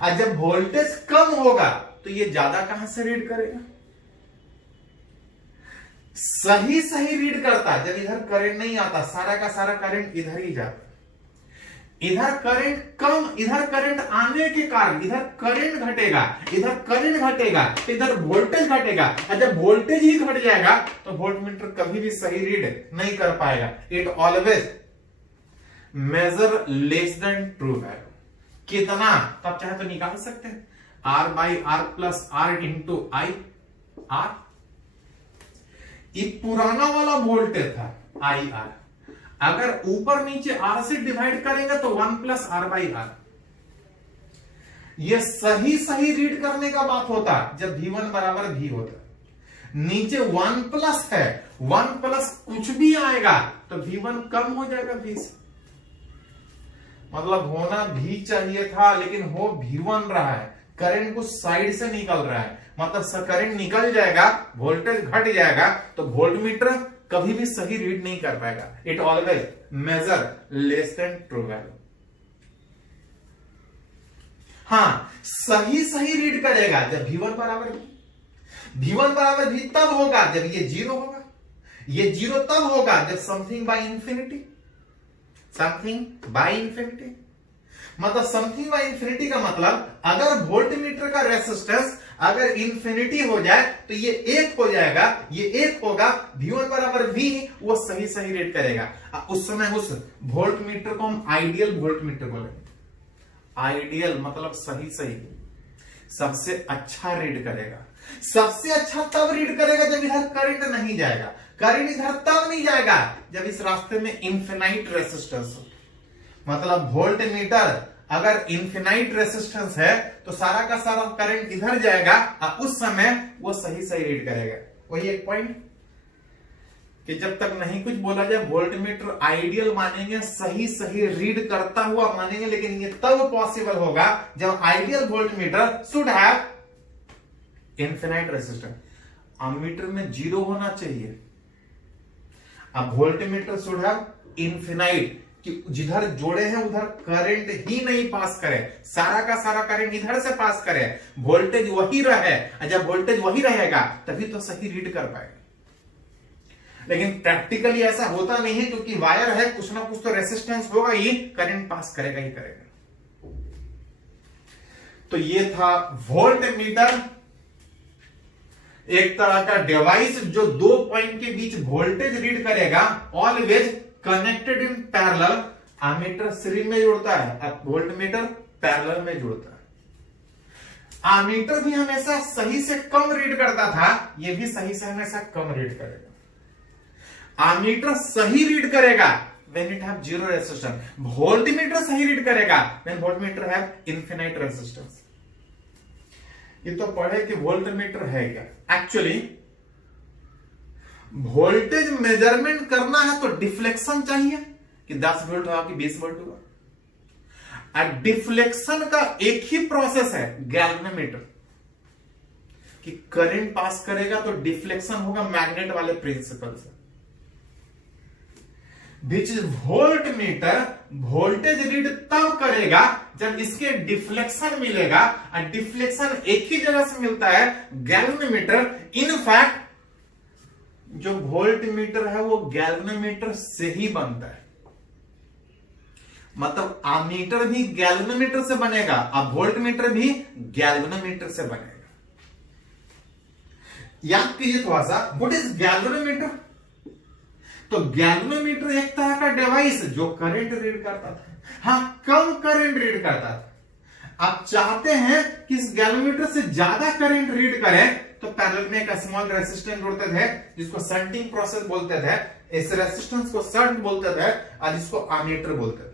और जब वोल्टेज कम होगा तो ये ज्यादा कहां से रीड करेगा? सही रीड करता जब इधर करंट नहीं आता, सारा का सारा करंट इधर ही जाता। इधर करंट कम, इधर करंट आने के कारण इधर करंट घटेगा, इधर करंट घटेगा तो इधर वोल्टेज घटेगा, और जब वोल्टेज ही घट जाएगा तो वोल्टमीटर कभी भी सही रीड नहीं कर पाएगा। It always measure less than true value. कितना? तब चाहे तो निकाल सकते हैं, R by R plus R into I। R. ये पुराना वाला वोल्टेज था आई आर, अगर ऊपर नीचे आर से डिवाइड करेंगे तो 1 प्लस आर बाई आर। यह सही सही रीड करने का बात होता जब V1 बराबर V होता। नीचे 1 प्लस है, 1 प्लस कुछ भी आएगा तो V1 कम हो जाएगा V से, मतलब होना भी चाहिए था लेकिन हो V1 रहा है, करंट कुछ साइड से निकल रहा है, मतलब करंट निकल जाएगा, वोल्टेज घट जाएगा, तो वोल्टमीटर कभी भी सही रीड नहीं कर पाएगा। It always measure less than true value. हाँ, सही सही रीड करेगा जब V1 बराबर V1 बराबर V तब होगा जब ये 0 होगा, ये 0 तब होगा जब something bye infinity, something bye infinity. मतलब समथिंग बाय इंफिनिटी का मतलब अगर वोल्टमीटर का रेसिस्टेंस अगर इंफिनिटी हो जाए तो ये 1 हो जाएगा, ये 1 होगा, V1 बराबर V, वो सही सही रीड करेगा। उस समय उस वोल्टमीटर को हम आइडियल वोल्टमीटर बोलेंगे। आइडियल मतलब सही सही, सबसे अच्छा रीड करेगा। सबसे अच्छा तब रीड करेगा जब इधर करंट नहीं जाएगा। करंट इधर तब नहीं जाएगा जब इस रास्ते में इनफिनाइट रेसिस्टेंस हो। मतलब वोल्टमीटर अगर इनफिनाइट रेसिस्टेंस है तो सारा का सारा करंट इधर जाएगा और उस समय वो सही सही रीड करेगा। वही एक पॉइंट कि जब तक नहीं कुछ बोला जाए वोल्टमीटर आइडियल मानेंगे, सही सही रीड करता हुआ मानेंगे, लेकिन ये तब पॉसिबल होगा जब ideal voltmeter should have infinite resistance. Ammeter में 0 होना चाहिए, अब वोल्टमीटर शुड हैव इनफिनाइट, कि जिधर जोड़े हैं उधर करंट ही नहीं पास करे, सारा का सारा करंट इधर से पास करे, वोल्टेज वही रहे। जब वोल्टेज वही रहेगा तभी तो सही रीड कर पाएगा। लेकिन प्रैक्टिकली ऐसा होता नहीं है, क्योंकि वायर है, कुछ ना कुछ तो रेसिस्टेंस होगा ही, करंट पास करेगा ही करेगा। तो ये था वोल्टमीटर, एक तरह का डिवाइस जो 2 पॉइंट के बीच वोल्टेज रीड करेगा, always connected in parallel. Ammeter series में जुड़ता है, वोल्टमीटर पैरेलल में जुड़ता है। एमीटर भी हमेशा सही से कम रीड करता था, यह भी सही से हमेशा कम रीड करेगा। एमीटर सही रीड करेगा when it have 0 resistance, voltmeter सही रीड करेगा when voltmeter have infinite resistance। ये तो पढ़े कि वोल्टमीटर है क्या। एक्चुअली वोल्टेज मेजरमेंट करना है तो डिफ्लेक्शन चाहिए कि 10 वोल्ट हुआ कि 20 वोल्ट हुआ। डिफ्लेक्शन का एक ही प्रोसेस है गैल्वेनोमीटर, कि करंट पास करेगा तो डिफ्लेक्शन होगा मैग्नेट वाले प्रिंसिपल से। Which is voltmeter voltage read तब करेगा जब इसके डिफ्लेक्शन मिलेगा, और डिफ्लेक्शन एक ही जगह से मिलता है, गैल्वेनोमीटर। इनफैक्ट जो वोल्टमीटर है वो गैल्वेनोमीटर से ही बनता है, मतलब एमीटर भी गैल्वेनोमीटर से बनेगा और वोल्टमीटर भी गैल्वेनोमीटर से बनेगा। याद कीजिए थोड़ा सा, व्हाट इज गैल्वेनोमीटर। तो गैल्वेनोमीटर एक तरह का डिवाइस जो करंट रीड करता था, हाँ कम करंट रीड करता था। आप चाहते हैं कि इस गैल्वेनोमीटर से ज्यादा करंट रीड करें तो पैरेलल में एक स्मॉल रेसिस्टेंस जोड़ते थे जिसको शंटिंग प्रोसेस बोलते थे। इस रेसिस्टेंस को शंट बोलते थे और जिसको एमीटर बोलते थे।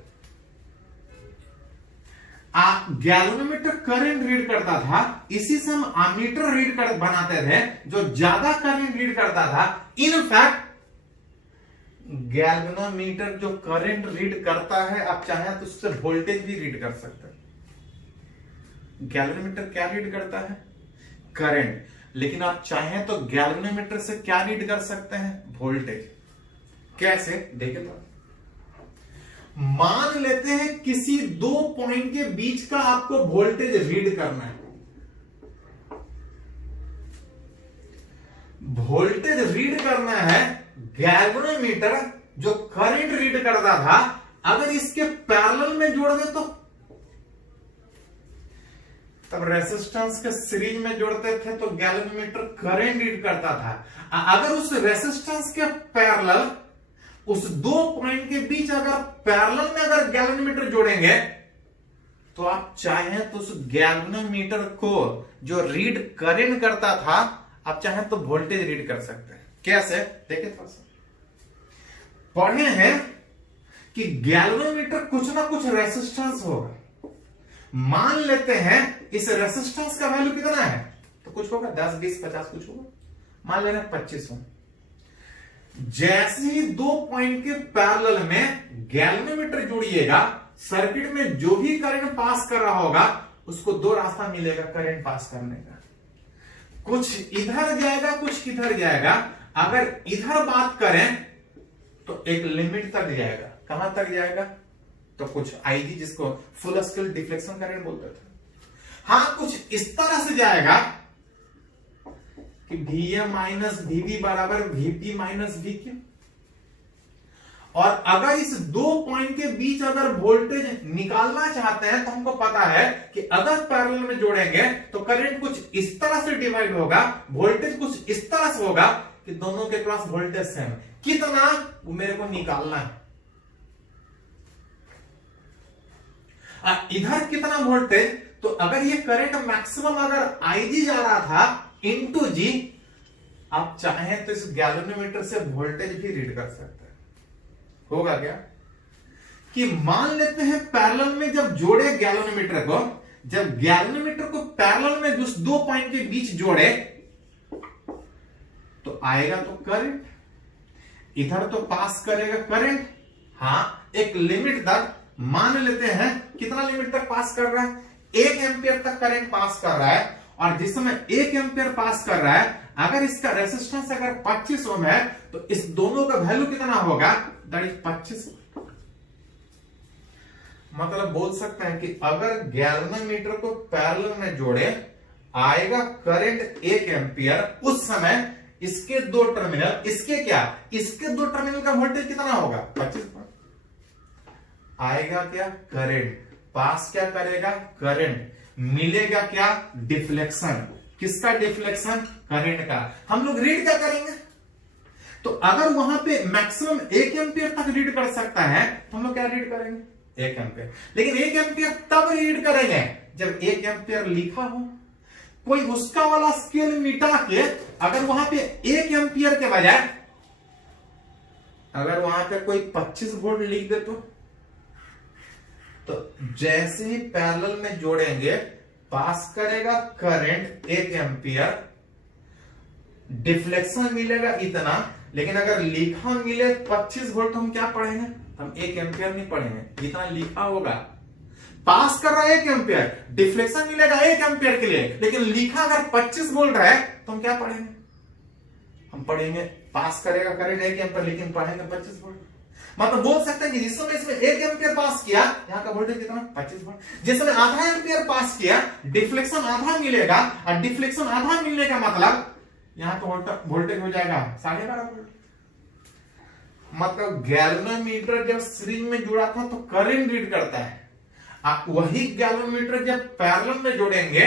गैल्वेनोमीटर करंट रीड करता था, इसी से हम एमीटर रीड कर बनाते थे जो ज्यादा करंट रीड करता था। इनफैक्ट गैल्वेनोमीटर जो करंट रीड करता है, आप चाहें तो उससे वोल्टेज भी रीड कर सकते हैं। गैल्वेनोमीटर क्या रीड करता है? करंट। लेकिन आप चाहें तो गैल्वेनोमीटर से क्या रीड कर सकते हैं? वोल्टेज। कैसे? देखें तो, मान लेते हैं किसी 2 पॉइंट के बीच का आपको वोल्टेज रीड करना है। वोल्टेज रीड करना है, गैल्वेनोमीटर जो करंट रीड करता था अगर इसके पैरेलल में जोड़ दे तो, तब रेसिस्टेंस के सीरीज में जोड़ते थे तो गैल्वेनोमीटर करंट रीड करता था। अगर उस रेसिस्टेंस के पैरेलल उस 2 पॉइंट के बीच अगर पैरेलल में अगर गैल्वेनोमीटर जोड़ेंगे तो आप चाहें तो उस गैल्वेनोमीटर को जो रीड करंट करता था आप चाहें तो वोल्टेज रीड कर सकते हैं। कैसे, देखिए थोड़ा सा पढ़े हैं कि गैल्वेनोमीटर कुछ ना कुछ रेसिस्टेंस होगा। मान लेते हैं इस रेसिस्टेंस का वैल्यू कितना है, तो कुछ होगा 10, 20, 50 कुछ होगा, मान लेना 25 हो। जैसे ही 2 पॉइंट के पैरेलल में गैल्वेनोमीटर जोड़िएगा, सर्किट में जो भी करंट पास कर रहा होगा उसको 2 रास्ता मिलेगा करंट पास करने का। कुछ इधर जाएगा, कुछ किधर जाएगा। अगर इधर बात करें तो एक लिमिट तक जाएगा। कहां तक जाएगा, तो कुछ आईजी, जिसको फुल स्केल डिफ्लेक्शन करंट बोलते थे। हाँ, कुछ इस तरह से जाएगा कि Vm माइनस Vb बराबर Vp माइनस Vq। और अगर इस 2 पॉइंट के बीच अगर वोल्टेज निकालना चाहते हैं तो हमको पता है कि अगर पैरेलल में जोड़ेंगे तो करंट कुछ इस तरह से डिवाइड होगा, वोल्टेज कुछ इस तरह से होगा कि दोनों के क्रॉस वोल्टेज सेम। कितना, वो मेरे को निकालना है। इधर कितना वोल्टेज, तो अगर ये करंट मैक्सिमम अगर IG जा रहा था इनटू G, आप चाहें तो इस गैल्वेनोमीटर से वोल्टेज भी रीड कर सकते हैं। होगा क्या कि मान लेते हैं पैरेलल में जब जोड़े गैल्वेनोमीटर को, जब गैल्वेनोमीटर को पैरेलल में उस 2 पॉइंट के बीच जोड़े तो आएगा तो करंट, इधर तो पास करेगा करंट। हां, एक लिमिट तक मान लेते हैं, कितना लिमिट तक पास कर रहा है, 1 एम्पियर तक करंट पास कर रहा है। और जिस समय 1 एम्पियर पास कर रहा है, अगर इसका रेसिस्टेंस अगर 25 ओम है तो इस दोनों का वैल्यू कितना होगा, दैट इज 25। मतलब बोल सकते हैं कि अगर गैल्वेनोमीटर को पैरेलल में जोड़े, आएगा करंट 1 एम्पियर, उस समय इसके 2 टर्मिनल, इसके क्या, इसके 2 टर्मिनल का वोल्टेज कितना होगा, 25। आएगा क्या, करंट पास क्या करेगा, करंट मिलेगा क्या, डिफ्लेक्शन। किसका डिफ्लेक्शन, करंट का। हम लोग रीड क्या करेंगे, तो अगर वहां पे मैक्सिमम 1 एम्पियर तक रीड कर सकता है तो हम लोग क्या रीड करेंगे, 1 एम्पियर। लेकिन 1 एम्पियर तब रीड करेंगे जब 1 एम्पियर लिखा हो। कोई उसका वाला स्केल मिटा के अगर वहां पे 1 एम्पियर के बजाय अगर वहां पे कोई 25 वोल्ट लिख दे तो जैसे ही पैरेलल में जोड़ेंगे पास करेगा करंट 1 एम्पियर, डिफ्लेक्शन मिलेगा इतना। लेकिन अगर लिखा मिले 25 वोल्ट तो हम क्या पढ़ेंगे, हम 1 एम्पियर नहीं पढ़ेंगे, जितना लिखा होगा। पास कर रहा है 1 एम्पियर, डिफ्लेक्शन मिलेगा 1 एम्पियर के लिए, लेकिन लिखा अगर 25 वोल्ट है तो हम क्या पढ़ेंगे, हम पढ़ेंगे पास करेगा करंट 1 एम्पियर, लेकिन पढ़ेंगे 25 वोल्ट। मतलब बोल सकते हैं कि जिस समय इसमें 1 एम्पियर पास किया, यहां का वोल्टेज कितना, 25 वोल्ट। जिस समय आधा एम्पियर पास किया, डिफ्लेक्शन आधा मिलेगा, और डिफ्लेक्शन आधा मिलने का मतलब यहां तो वोल्टेज हो जाएगा 12.5 वोल्ट। मतलब गैल्वेनोमीटर जब सीरीज में जुड़ा था तो करंट रीड करता है, वही गैल्वेनोमीटर जब पैरेलल में जोड़ेंगे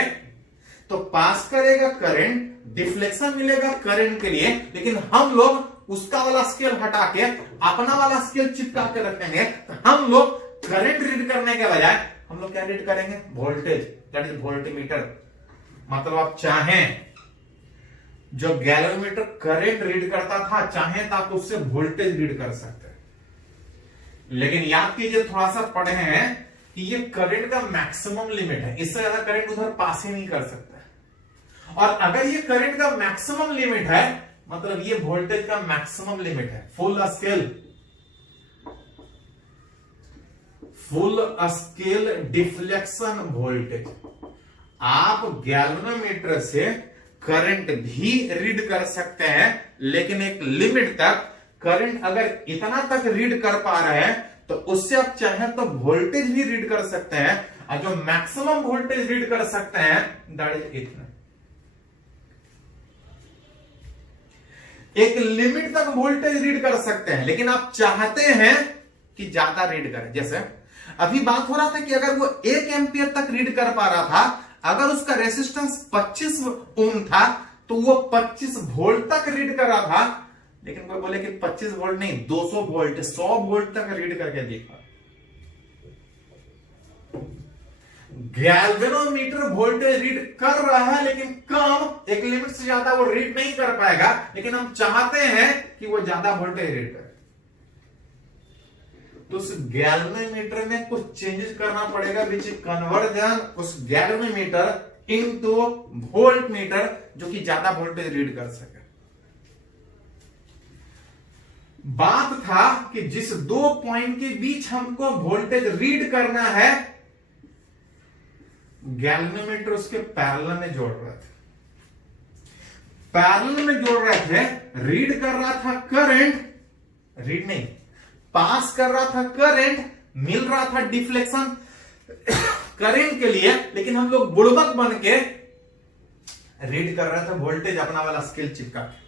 तो पास करेगा करंट, डिफ्लेक्शन मिलेगा करंट के लिए। लेकिन हम लोग उसका वाला स्केल हटा के अपना वाला स्केल चिपका के रखेंगे, तो हम लोग करंट रीड करने के बजाय हम लोग क्या रीड करेंगे, वोल्टेज, दैट इज वोल्टमीटर। मतलब आप चाहें जो गैल्वेनोमीटर करंट रीड करता था, चाहें तो आप उससे वोल्टेज रीड कर सकते हैं। लेकिन याद कीजिए, थोड़ा सा पढ़े हैं कि ये करंट का मैक्सिमम लिमिट है, इससे ज्यादा करंट उधर पास ही नहीं कर सकता। और अगर ये करंट का मैक्सिमम लिमिट है, मतलब ये वोल्टेज का मैक्सिमम लिमिट है। Full scale deflection voltage. आप गैल्वेनोमीटर से करंट भी रीड कर सकते हैं, लेकिन एक लिमिट तक। करंट अगर इतना तक रीड कर पा रहे हैं तो उससे आप चाहें तो वोल्टेज भी रीड कर सकते हैं, और जो मैक्सिमम वोल्टेज रीड कर सकते हैं दैट इज इतना। एक लिमिट तक वोल्टेज रीड कर सकते हैं, लेकिन आप चाहते हैं कि ज्यादा रीड करें। जैसे अभी बात हो रहा था कि अगर वो 1 एम्पियर तक रीड कर पा रहा था, अगर उसका रेसिस्टेंस 25 ओम था तो वो 25 वोल्ट तक रीड कर रहा था। लेकिन कोई बोले कि 25 वोल्ट नहीं, 200 वोल्ट, 100 वोल्ट तक रीड करके देखा। गैल्वेनोमीटर वोल्टेज रीड कर रहा है लेकिन कम, एक लिमिट से ज्यादा वो रीड नहीं कर पाएगा, लेकिन हम चाहते हैं कि वो ज्यादा वोल्टेज रीड करे। तो उस गैल्वेनोमीटर में कुछ चेंजेस करना पड़ेगा, विच कन्वर्जन उस गैल्वेनोमीटर इनटू वोल्टमीटर, जो कि ज्यादा वोल्टेज रीड कर सके। बात था कि जिस दो पॉइंट के बीच हमको वोल्टेज रीड करना है, गैल्वेनोमीटर उसके पैरेलल में जोड़ रहे थे, पैरेलल में जोड़ रहे थे, रीड कर रहा था करंट, रीड नहीं, पास कर रहा था करंट, मिल रहा था डिफ्लेक्शन करंट के लिए, लेकिन हम लोग बुड़बक बन के रीड कर रहे थे वोल्टेज अपना वाला स्केल चिपका के।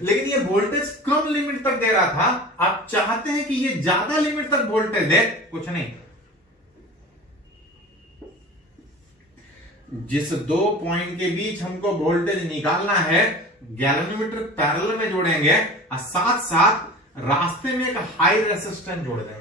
लेकिन ये वोल्टेज कम लिमिट तक दे रहा था, आप चाहते हैं कि ये ज्यादा लिमिट तक वोल्टेज दे, कुछ नहीं, जिस दो पॉइंट के बीच हमको वोल्टेज निकालना है, गैल्वेनोमीटर पैरेलल में जोड़ेंगे और साथ साथ रास्ते में एक हाई रेसिस्टेंस जोड़ देंगे।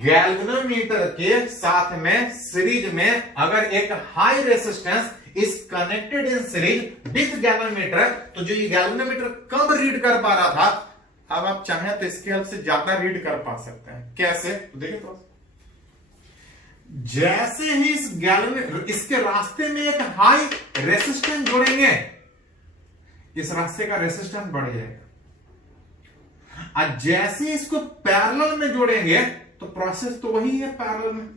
गैल्वेनोमीटर के साथ में सीरीज में अगर एक high resistance is connected in series with galvanometer, तो जो ये गैल्वेनोमीटर कम रीड कर पा रहा था, अब आप चाहें तो इसके हेल्प से ज्यादा रीड कर पा सकते हैं। कैसे? तो देखिए थोड़ा, जैसे ही इस गैल्वेनोमीटर इसके रास्ते में एक हाई रेसिस्टेंस जोड़ेंगे, इस रास्ते का रेसिस्टेंस बढ़ जाएगा, और जैसे ही इसको पैरेलल में जोड़ेंगे तो प्रोसेस तो वही है पैरेलल में।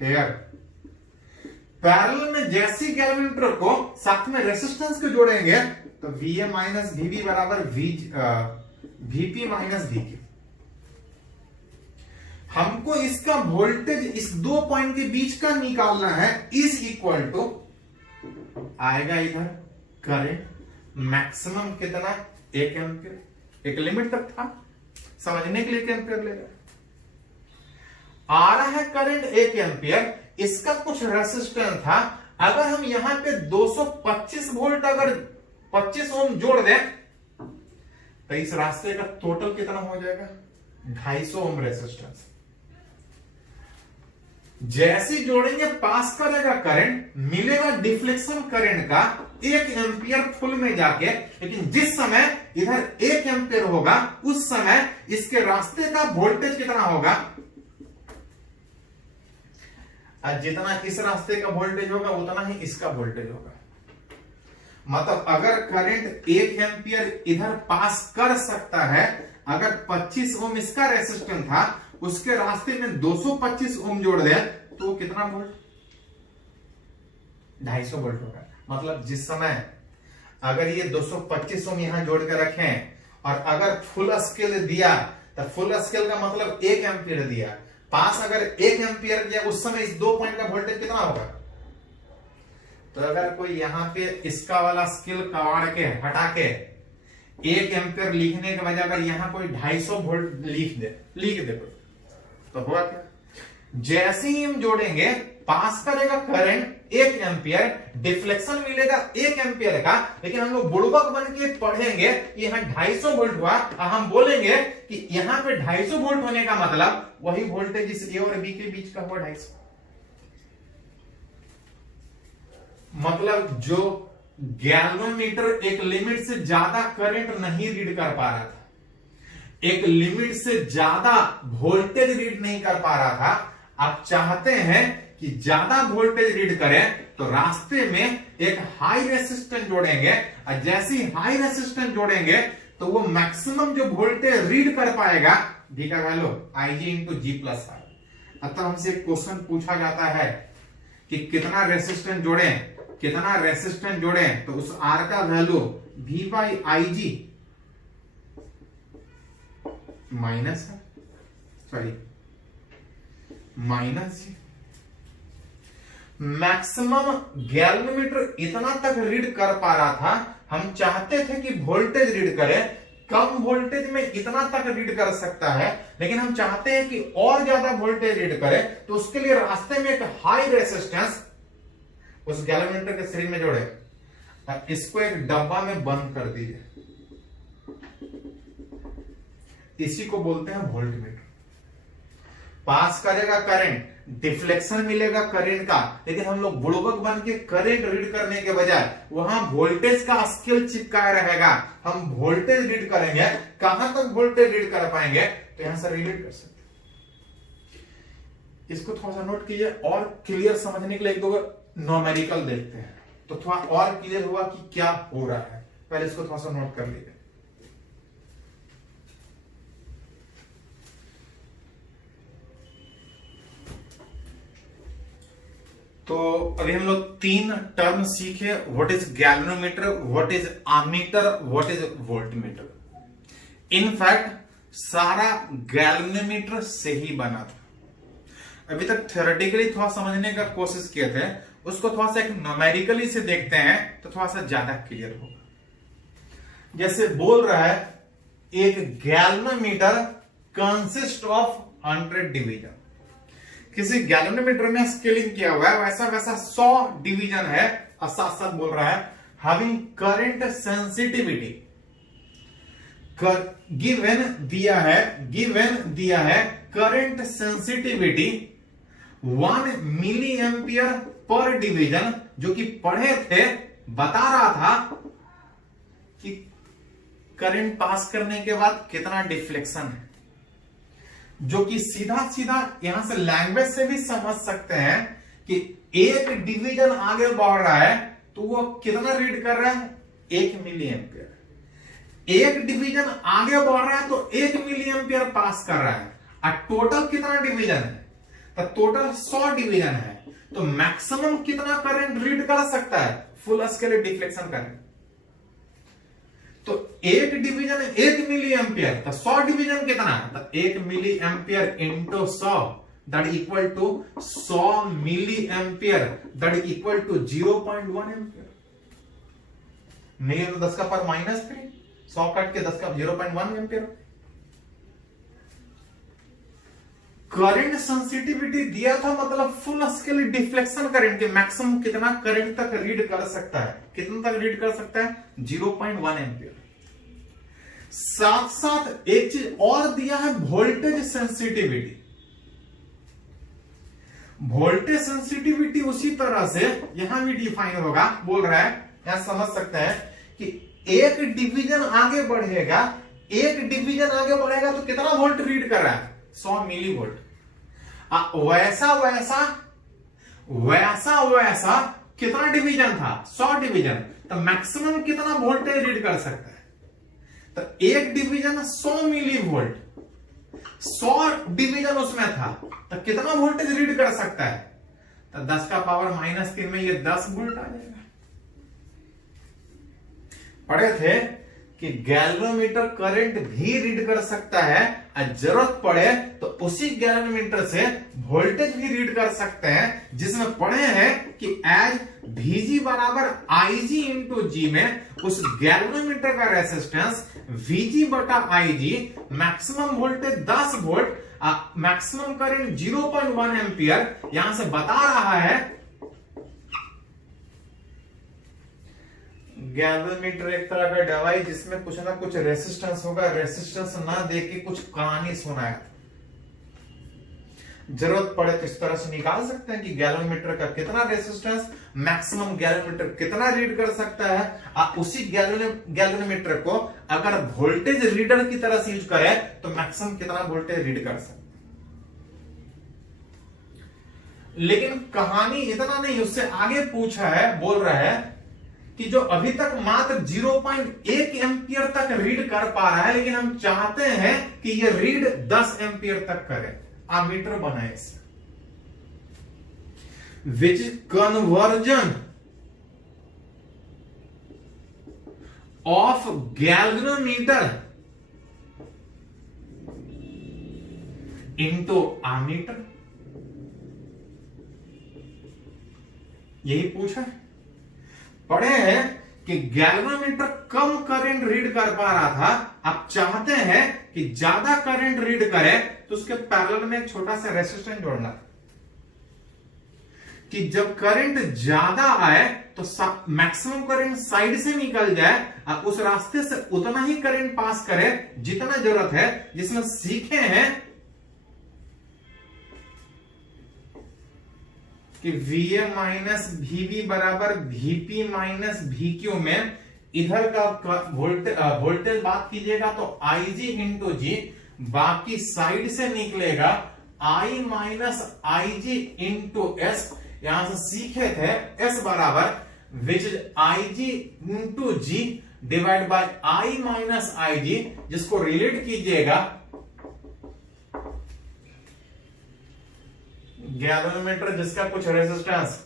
हेयर पैरेलल में जैसी गैल्वेनोमीटर को साथ में रेसिस्टेंस को जोड़ेंगे तो VA माइनस VB बराबर VP माइनस VQ। हमको इसका वोल्टेज इस दो पॉइंट के बीच का निकालना है, इज इक्वल टू आएगा इधर करंट मैक्सिमम कितना, 1 एम्पियर, एक लिमिट तक था, समझने के लिए 1 एम्पियर ले रहा, आ रहा है करंट 1 एम्पियर, इसका कुछ रेसिस्टेंस था, अगर हम यहां पे 225 वोल्ट अगर 25 ओम जोड़ दें तो इस रास्ते का टोटल कितना हो जाएगा, 250 ओम रेसिस्टेंस। जैसे जोड़ेंगे पास करेगा करंट, मिलेगा डिफ्लेक्शन करंट का 1 एम्पियर फुल में जाके, लेकिन जिस समय इधर 1 एम्पियर होगा उस समय इसके रास्ते का वोल्टेज कितना होगा, जितना इस रास्ते का वोल्टेज होगा उतना ही इसका वोल्टेज होगा। मतलब अगर करंट 1 एम्पियर इधर पास कर सकता है, अगर 25 ओम इसका रेसिस्टेंस था, उसके रास्ते में 225 ओम जोड़ दे तो कितना वोल्ट, 250 वोल्ट होगा। मतलब जिस समय अगर ये 225 ओम यहां जोड़ कर रखें और अगर फुल स्केल दिया तो फुल स्केल का मतलब 1 एम्पियर दिया, पास अगर 1 एम्पियर दिया, उस समय इस दो पॉइंट का वोल्टेज कितना होगा। तो अगर कोई यहां पे इसका वाला स्केल कबाड़ के हटा के 1 एम्पियर लिखने के बजाय अगर यहां कोई 250 वोल्ट लिख दे तो हुआ क्या, जैसे ही हम जोड़ेंगे पास करेगा करंट 1 एम्पियर, डिफ्लेक्शन मिलेगा 1 एम्पियर का, लेकिन हम लोग बुड़बक बन के पढ़ेंगे यहां 250 वोल्ट हुआ, और हम बोलेंगे कि यहां पे 250 वोल्ट होने का मतलब वही वोल्टेज इस ए और बी के बीच का हुआ 250। मतलब जो गैल्वेनोमीटर एक लिमिट से ज्यादा करंट नहीं रीड कर पा रहा था, एक लिमिट से ज्यादा वोल्टेज रीड नहीं कर पा रहा था, आप चाहते हैं कि ज्यादा वोल्टेज रीड करें तो रास्ते में एक हाई रेसिस्टेंस जोड़ेंगे, और जैसे ही हाई रेसिस्टेंस जोड़ेंगे तो वो मैक्सिमम जो वोल्टेज रीड कर पाएगा V का value IG into G plus R। अतः हमसे क्वेश्चन पूछा जाता है कि कितना रेसिस्टेंस जोड़ें, तो उस R का value V by IG minus maximum galvanometer इतना तक रीड कर पा रहा था, हम चाहते थे कि वोल्टेज रीड करे, कम वोल्टेज में इतना तक रीड कर सकता है, लेकिन हम चाहते हैं कि और ज्यादा वोल्टेज रीड करे, तो उसके लिए रास्ते में एक हाई रेसिस्टेंस उस गैल्वेनोमीटर के सीरीज में जोड़े, इसको एक डब्बा में बंद कर दीजिए, इसी को बोलते हैं वोल्टमीटर। पास करेगा करंट, डिफ्लेक्शन मिलेगा करंट का, लेकिन हम लोग बुड़बक बन के करंट रीड करने के बजाय वहां वोल्टेज का स्केल चिपकाया रहेगा। हम वोल्टेज रीड करेंगे, कहां तक वोल्टेज रीड कर पाएंगे तो यहां से रीड कर सकते। इसको थोड़ा सा नोट कीजिए और क्लियर समझने के लिए एक दो न्यूमेरिकल देखते हैं तो थोड़ा और क्लियर हुआ कि क्या हो रहा है। पहले इसको थोड़ा सा नोट कर लीजिए। तो अभी हम लोग 3 टर्म सीखे, what is galvanometer, what is ammeter, what is voltmeter. In fact सारा गैल्वेनोमीटर से ही बना था। अभी तक थ्योरेटिकली थोड़ा समझने का कोशिश किए थे, उसको थोड़ा सा एक न्यूमेरिकली से देखते हैं तो थोड़ा सा ज्यादा क्लियर होगा। जैसे बोल रहा है एक गैल्वेनोमीटर कंसिस्ट ऑफ 100 डिवीजन। किसी गैल्वेनोमीटर में स्केलिंग किया हुआ है, वैसा वैसा 100 डिवीजन है और साथ साथ बोल रहा है हैविंग करंट सेंसिटिविटी। गिवन दिया है current sensitivity 1 milli ampere per division, जो कि पढ़े थे, बता रहा था कि करंट पास करने के बाद कितना डिफ्लेक्शन है, जो कि सीधा सीधा यहां से लैंग्वेज से भी समझ सकते हैं कि एक डिवीजन आगे बढ़ रहा है तो वो कितना रीड कर रहा है, 1 मिली एम्पियर। एक डिवीजन आगे बढ़ रहा है तो 1 मिली एम्पियर पास कर रहा है। और टोटल कितना डिवीजन है, तो टोटल 100 डिवीजन है, तो मैक्सिमम कितना करंट रीड कर सकता है, फुल स्केल डिफ्लेक्शन करंट। तो एक डिवीजन 1 मिली एम्पियर, तो 100 डिवीजन कितना है, तो 1 milli ampere into 100 that equal to 100 milli ampere that equal to 0.1 ampere. Milli तो 10 का पावर -3, 100 काट के 10 का 0.1 एम्पियर। करंट सेंसिटिविटी दिया था, मतलब फुल स्केल डिफ्लेक्शन करंट के मैक्सिमम कितना करंट तक रीड कर सकता है, कितना तक रीड कर सकता है, 0.1 एम्पियर। साथ साथ एक चीज और दिया है, वोल्टेज सेंसिटिविटी। वोल्टेज सेंसिटिविटी उसी तरह से यहां भी डिफाइन होगा, बोल रहा है, यहां समझ सकते हैं कि एक डिवीजन आगे बढ़ेगा, एक डिवीजन आगे बढ़ेगा तो कितना वोल्ट रीड कर रहा है, 100 मिली वोल्ट। वैसा वैसा वैसा वैसा कितना डिवीजन था, 100 डिवीजन, तो मैक्सिमम कितना वोल्टेज रीड कर सकता है, तो एक डिवीजन 100 मिली वोल्ट, 100 डिवीजन उसमें था, तो कितना वोल्टेज रीड कर सकता है, तो 10 का पावर -3 में ये 10 वोल्ट आ जाएगा। पढ़े थे कि गैल्वेनोमीटर करंट भी रीड कर सकता है, और जरूरत पड़े तो उसी गैल्वेनोमीटर से वोल्टेज भी रीड कर सकते हैं, जिसमें पढ़े हैं कि एज Vg बराबर Ig इंटू जी में उस गैल्वेनोमीटर का रेसिस्टेंस Vg बटा Ig, maximum voltage 10 volt, maximum current 0.1 ampere, यहां से बता रहा है। गैल्वेनोमीटर एक तरह का डिवाइस जिसमें कुछ ना कुछ रेसिस्टेंस होगा, रेसिस्टेंस ना देके कुछ कहानी सुनाया। जरूरत पड़े तो इस तरह से निकाल सकते हैं कि गैल्वेनोमीटर का कितना रेसिस्टेंस, मैक्सिमम गैल्वेनोमीटर कितना रीड कर सकता है। आप उसी गैल्वेनोमीटर को अगर वोल्टेज रीडर की तरह से यूज करें तो मैक्सिमम कितना वोल्टेज रीड कर सकते हैं। लेकिन कहानी इतना नहीं, उससे आगे पूछा है, बोल रहा है कि जो अभी तक मात्र 0.1 एम्पियर तक रीड कर पा रहा है, लेकिन हम चाहते हैं कि ये रीड 10 एम्पियर तक करे, आमीटर बनाए इसे, which conversion of galvanometer into ammeter, यही पूछा है। पढ़े हैं कि गैल्वेनोमीटर कम करंट रीड कर पा रहा था, आप चाहते हैं कि ज्यादा करंट रीड करे तो उसके पैरेलल में एक छोटा सा रेसिस्टेंस जोड़ना। कि जब करंट ज्यादा आए तो मैक्सिमम करंट साइड से निकल जाए और उस रास्ते से उतना ही करंट पास करे जितना जरूरत है, जिसमें सीखे हैं कि Vm माइनस Vb बराबर Vp माइनस Vq में इधर का वोल्टेज बात कीजिएगा तो Ig इंटू जी, बाकी साइड से निकलेगा I minus Ig into S. यहां से सीखे थे S बराबर which is Ig into G divide by I minus Ig, जिसको रिलेट कीजिएगा गैल्वेनोमीटर जिसका कुछ रेजिस्टेंस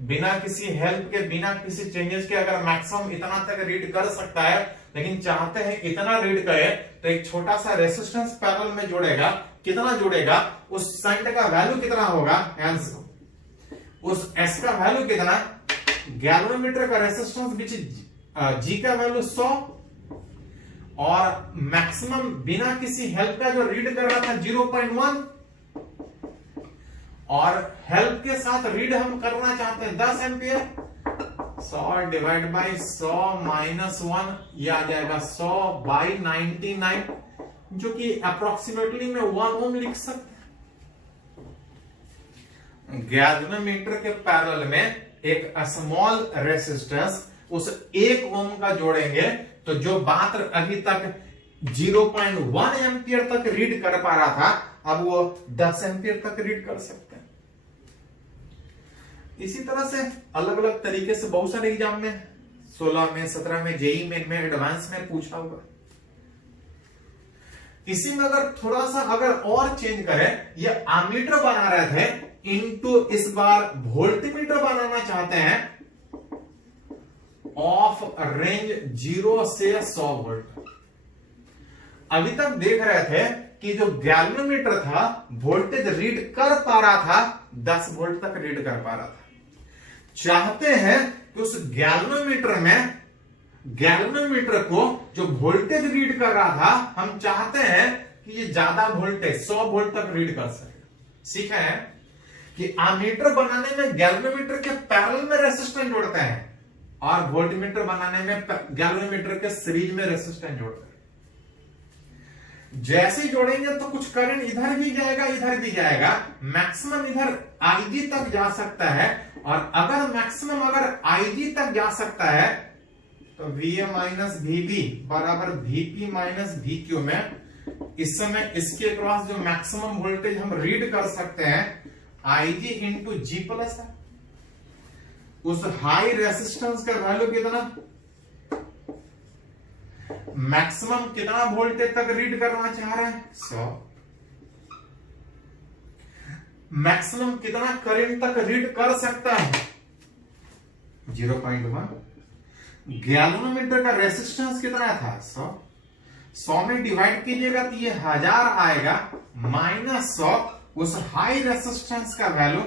बिना किसी हेल्प के, बिना किसी चेंजेस के अगर मैक्सिमम इतना तक रीड कर सकता है, लेकिन चाहते हैं इतना रीड करे तो एक छोटा सा रेजिस्टेंस पैरेलल में जोड़ेगा। कितना जोड़ेगा, उस शंट का वैल्यू कितना होगा, उस एस का वैल्यू कितना, गैल्वेनोमीटर का रेजिस्टेंस विच जी का वैल्यू 100 और मैक्सिमम बिना किसी हेल्प का जो रीड कर रहा था 0.1 और हेल्प के साथ रीड हम करना चाहते हैं 10 एम्पियर। 100 डिवाइड बाई 100 माइनस 1, यह आ जाएगा 100 बाई 99, जो कि अप्रोक्सीमेटली में 1 ओम लिख सकते हैं। गैल्वेनोमीटर के पैरेलल में एक स्मॉल रेजिस्टेंस उस 1 ओम का जोड़ेंगे तो जो बात अभी तक 0.1 एम्पियर तक रीड कर पा रहा था, अब वो 10 एम्पियर तक रीड कर सकते हैं। इसी तरह से अलग अलग तरीके से बहुत सारे एग्जाम में 16 में, 17 में, जेई में एडवांस में पूछा होगा। इसी में अगर थोड़ा सा अगर और चेंज करें, ये एमीटर बना रहे थे इनटू इस बार वोल्टमीटर बनाना चाहते हैं ऑफ रेंज 0 से 100 वोल्ट। अभी तक देख रहे थे कि जो गैल्वेनोमीटर था वोल्टेज रीड कर पा रहा था, 10 वोल्ट तक रीड कर पा रहा था। चाहते हैं कि उस गैल्वेनोमीटर को जो वोल्टेज रीड कर रहा था, हम चाहते हैं कि ये ज्यादा वोल्टेज 100 वोल्ट तक रीड कर सके। सीखा है कि एमीटर बनाने में गैल्वेनोमीटर के पैरेलल में रेजिस्टेंस जोड़ते हैं और वोल्टमीटर बनाने में गैल्वेनोमीटर के सीरीज में रेजिस्टेंस जोड़ते हैं। जैसे जोड़ेंगे तो कुछ करंट इधर भी जाएगा, इधर भी जाएगा, मैक्सिमम इधर Ig तक जा सकता है। और अगर मैक्सिमम अगर Ig तक जा सकता है तो Vm माइनस Vb बराबर Vp माइनस Vq में इस समय इसके क्रॉस जो मैक्सिमम वोल्टेज हम रीड कर सकते हैं Ig इंटू जी प्लस है। उस हाई रेजिस्टेंस का वैल्यू कितना, मैक्सिमम कितना वोल्टेज तक रीड करना चाह रहे हैं, 100। मैक्सिमम कितना करंट तक रीड कर सकता है, 0.1। गैल्वेनोमीटर का रेजिस्टेंस कितना था, 100 में डिवाइड कीजिएगा तो ये 1000 आएगा, माइनस 100 उस हाई रेजिस्टेंस का वैल्यू।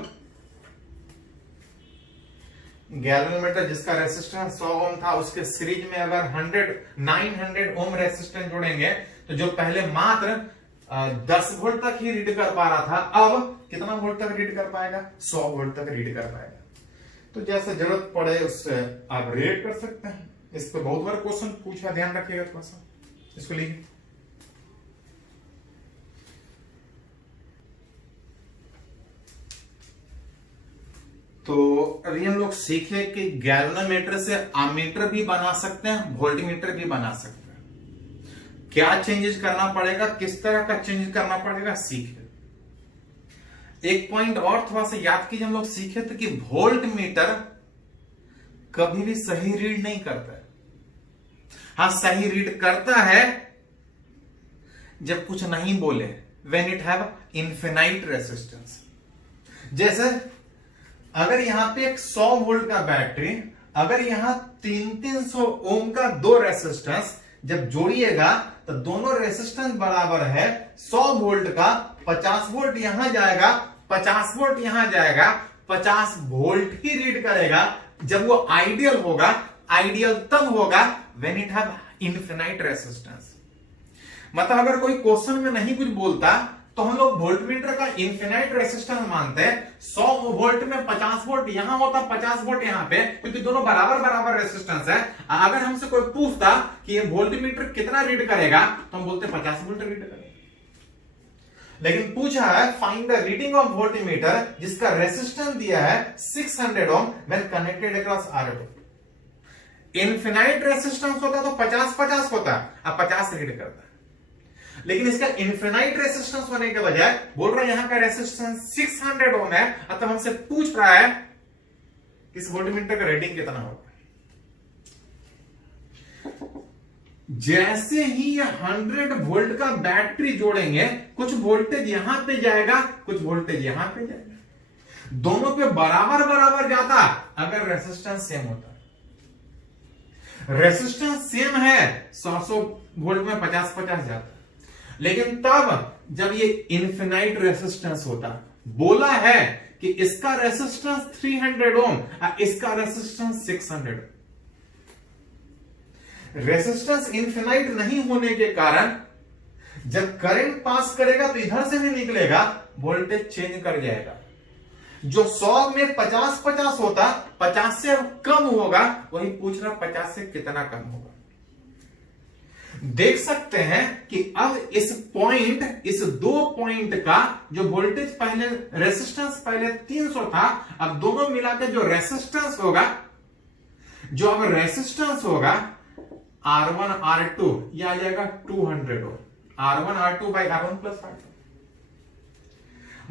गैल्वेनोमीटर जिसका रेजिस्टेंस 100 ओम था, उसके सीरीज में अगर 900 ओम रेजिस्टेंस जोड़ेंगे तो जो पहले मात्र 10 वोल्ट तक ही रीड कर पा रहा था, अब कितना वोल्ट तक रीड कर पाएगा, 100 वोल्ट तक रीड कर पाएगा। तो जैसे जरूरत पड़े उससे आप रिलेट कर सकते हैं। इस पर बहुत बार क्वेश्चन पूछा, ध्यान रखिएगा थोड़ा सा, इसको लिखिए। तो अभी हम लोग सीखे कि गैल्वेनोमीटर से एमीटर भी बना सकते हैं, वोल्टमीटर भी बना सकते हैं। क्या चेंजेस करना पड़ेगा, किस तरह का चेंज करना पड़ेगा, सीखे। एक पॉइंट और थोड़ा सा याद कीजिए, हम लोग सीखे थे कि वोल्टमीटर कभी भी सही रीड नहीं करता है। हाँ, सही रीड करता है जब कुछ नहीं बोले, when it have infinite resistance. जैसे अगर यहां पे एक 100 वोल्ट का बैटरी, अगर यहां 300 ओम का 2 रेजिस्टेंस जब जोड़िएगा तो दोनों रेजिस्टेंस बराबर है। 100 वोल्ट का 50 वोल्ट यहां जाएगा, 50 वोल्ट यहां जाएगा, 50 वोल्ट ही रीड करेगा। जब वो आइडियल होगा, आइडियल तब होगा when it have infinite resistance. मतलब अगर कोई क्वेश्चन में नहीं कुछ बोलता तो हम लोग वोल्टमीटर का इन्फिनाइट रेसिस्टेंस मानते हैं। 100 वोल्ट में 50 वोल्ट यहां होता, 50 वोल्ट यहां पे, क्योंकि दोनों बराबर बराबर रेसिस्टेंस है। अगर हमसे कोई पूछता कि ये वोल्टमीटर कितना रीड करेगा, तो हम बोलते 50 वोल्ट रीड करेगा। लेकिन पूछा है find the reading of voltmeter जिसका रेसिस्टेंस दिया है 600 ohm when connected across R2। Infinite resistance होता तो 50-50 होता, अब 50 रीड करता है। लेकिन इसका इन्फिनाइट रेसिस्टेंस होने के बजाय बोल रहा है यहां का रेसिस्टेंस 600 ओम है, अतः हमसे पूछ रहा है इस वोल्टमीटर का रीडिंग कितना होगा। जैसे ही ये 100 वोल्ट का बैटरी जोड़ेंगे, कुछ वोल्टेज यहां पे जाएगा, कुछ वोल्टेज यहां पे जाएगा, दोनों पे बराबर बराबर जाता अगर रेसिस्टेंस सेम होता। रेसिस्टेंस सेम है, 100 वोल्ट में 50-50 जाता, लेकिन तब जब ये इन्फिनाइट रेसिस्टेंस होता, बोला है कि इसका रेसिस्टेंस 300 ओम और इसका रेसिस्टेंस 600। रेसिस्टेंस इन्फिनाइट नहीं होने के कारण जब करंट पास करेगा तो इधर से भी निकलेगा, वोल्टेज चेंज कर जाएगा। जो 100 में 50-50 होता, 50 से अब कम होगा, वही पूछ रहा 50 से कितना कम होगा। देख सकते हैं कि अब इस पॉइंट, इस 2 पॉइंट का जो वोल्टेज पहले, रेसिस्टेंस पहले 300 था, अब दोनों मिलाकर जो रेसिस्टेंस होगा, जो अब रेसिस्टेंस होगा R1 R2 यह आ जाएगा 200 ओम। R1 R2 by R1 plus R2,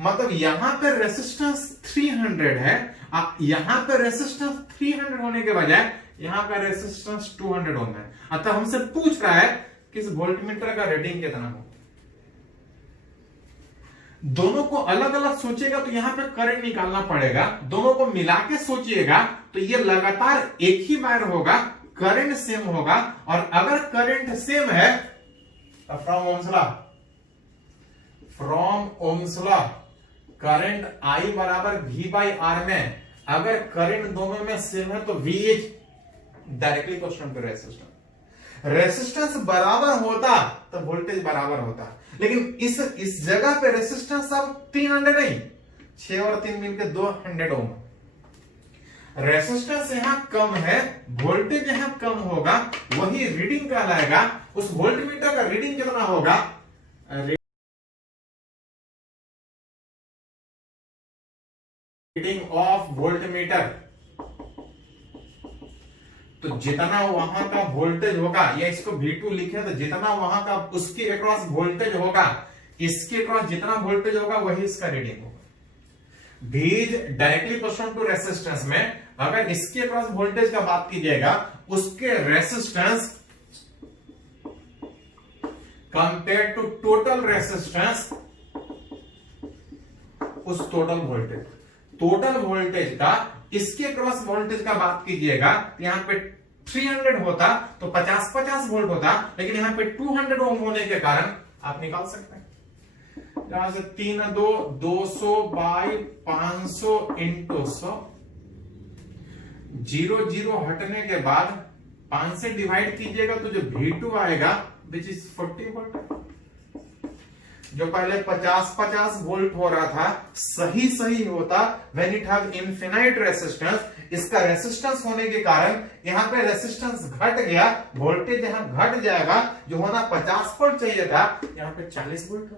मतलब यहां पर रेसिस्टेंस 300 है, अब यहां पर रेसिस्टेंस 300 होने के बजाय यहां का रेसिस्टेंस 200 ओम है। अतः हमसे पूछ रहा है कि इस वोल्टमीटर का रीडिंग कितना हो। दोनों को अलग अलग सोचेगा तो यहां पे करंट निकालना पड़ेगा, दोनों को मिला के सोचिएगा तो ये लगातार एक ही बार होगा, करंट सेम होगा। और अगर करंट सेम है तो from Ohm's law current I बराबर V बाई R में, अगर करंट दोनों में सेम है तो V इज डायरेक्टली क्वेश्चन पे रेसिस्टेंस बराबर होता तो वोल्टेज बराबर होता, लेकिन इस जगह पे रेसिस्टेंस अब 300 नहीं, 6 और 3 मिलकर 200 ओम। रेसिस्टेंस यहां कम है, वोल्टेज यहां कम होगा, वही रीडिंग कहलाएगा। उस वोल्टमीटर का रीडिंग कितना होगा, रीडिंग ऑफ वोल्टमीटर, तो जितना वहां का वोल्टेज होगा, या इसको V2 लिखे तो जितना वहां का उसके अक्रॉस वोल्टेज होगा, इसके अक्रॉस जितना वोल्टेज होगा वही इसका रीडिंग होगा। V directly proportional to resistance में अगर इसके अक्रॉस वोल्टेज का बात कीजिएगा, उसके resistance compare to total resistance, उस टोटल वोल्टेज का इसके क्रॉस वोल्टेज का बात कीजिएगा, यहां पे 300 होता तो 50-50 वोल्ट होता, लेकिन यहां पे 200 ओम होने के कारण आप निकाल सकते हैं। यहां से 3 2 200 बाई 500 इंटू 100, 0 हटने के बाद 5 से डिवाइड कीजिएगा तो जो V2 आएगा विच इज 40 वोल्ट। जो पहले 50-50 वोल्ट हो रहा था, सही होता when it have infinite resistance. इसका रेसिस्टेंस होने के कारण यहां पे रेसिस्टेंस घट गया, वोल्टेज यहां घट जाएगा, जो होना 50 वोल्ट चाहिए था यहां पे 40 वोल्ट।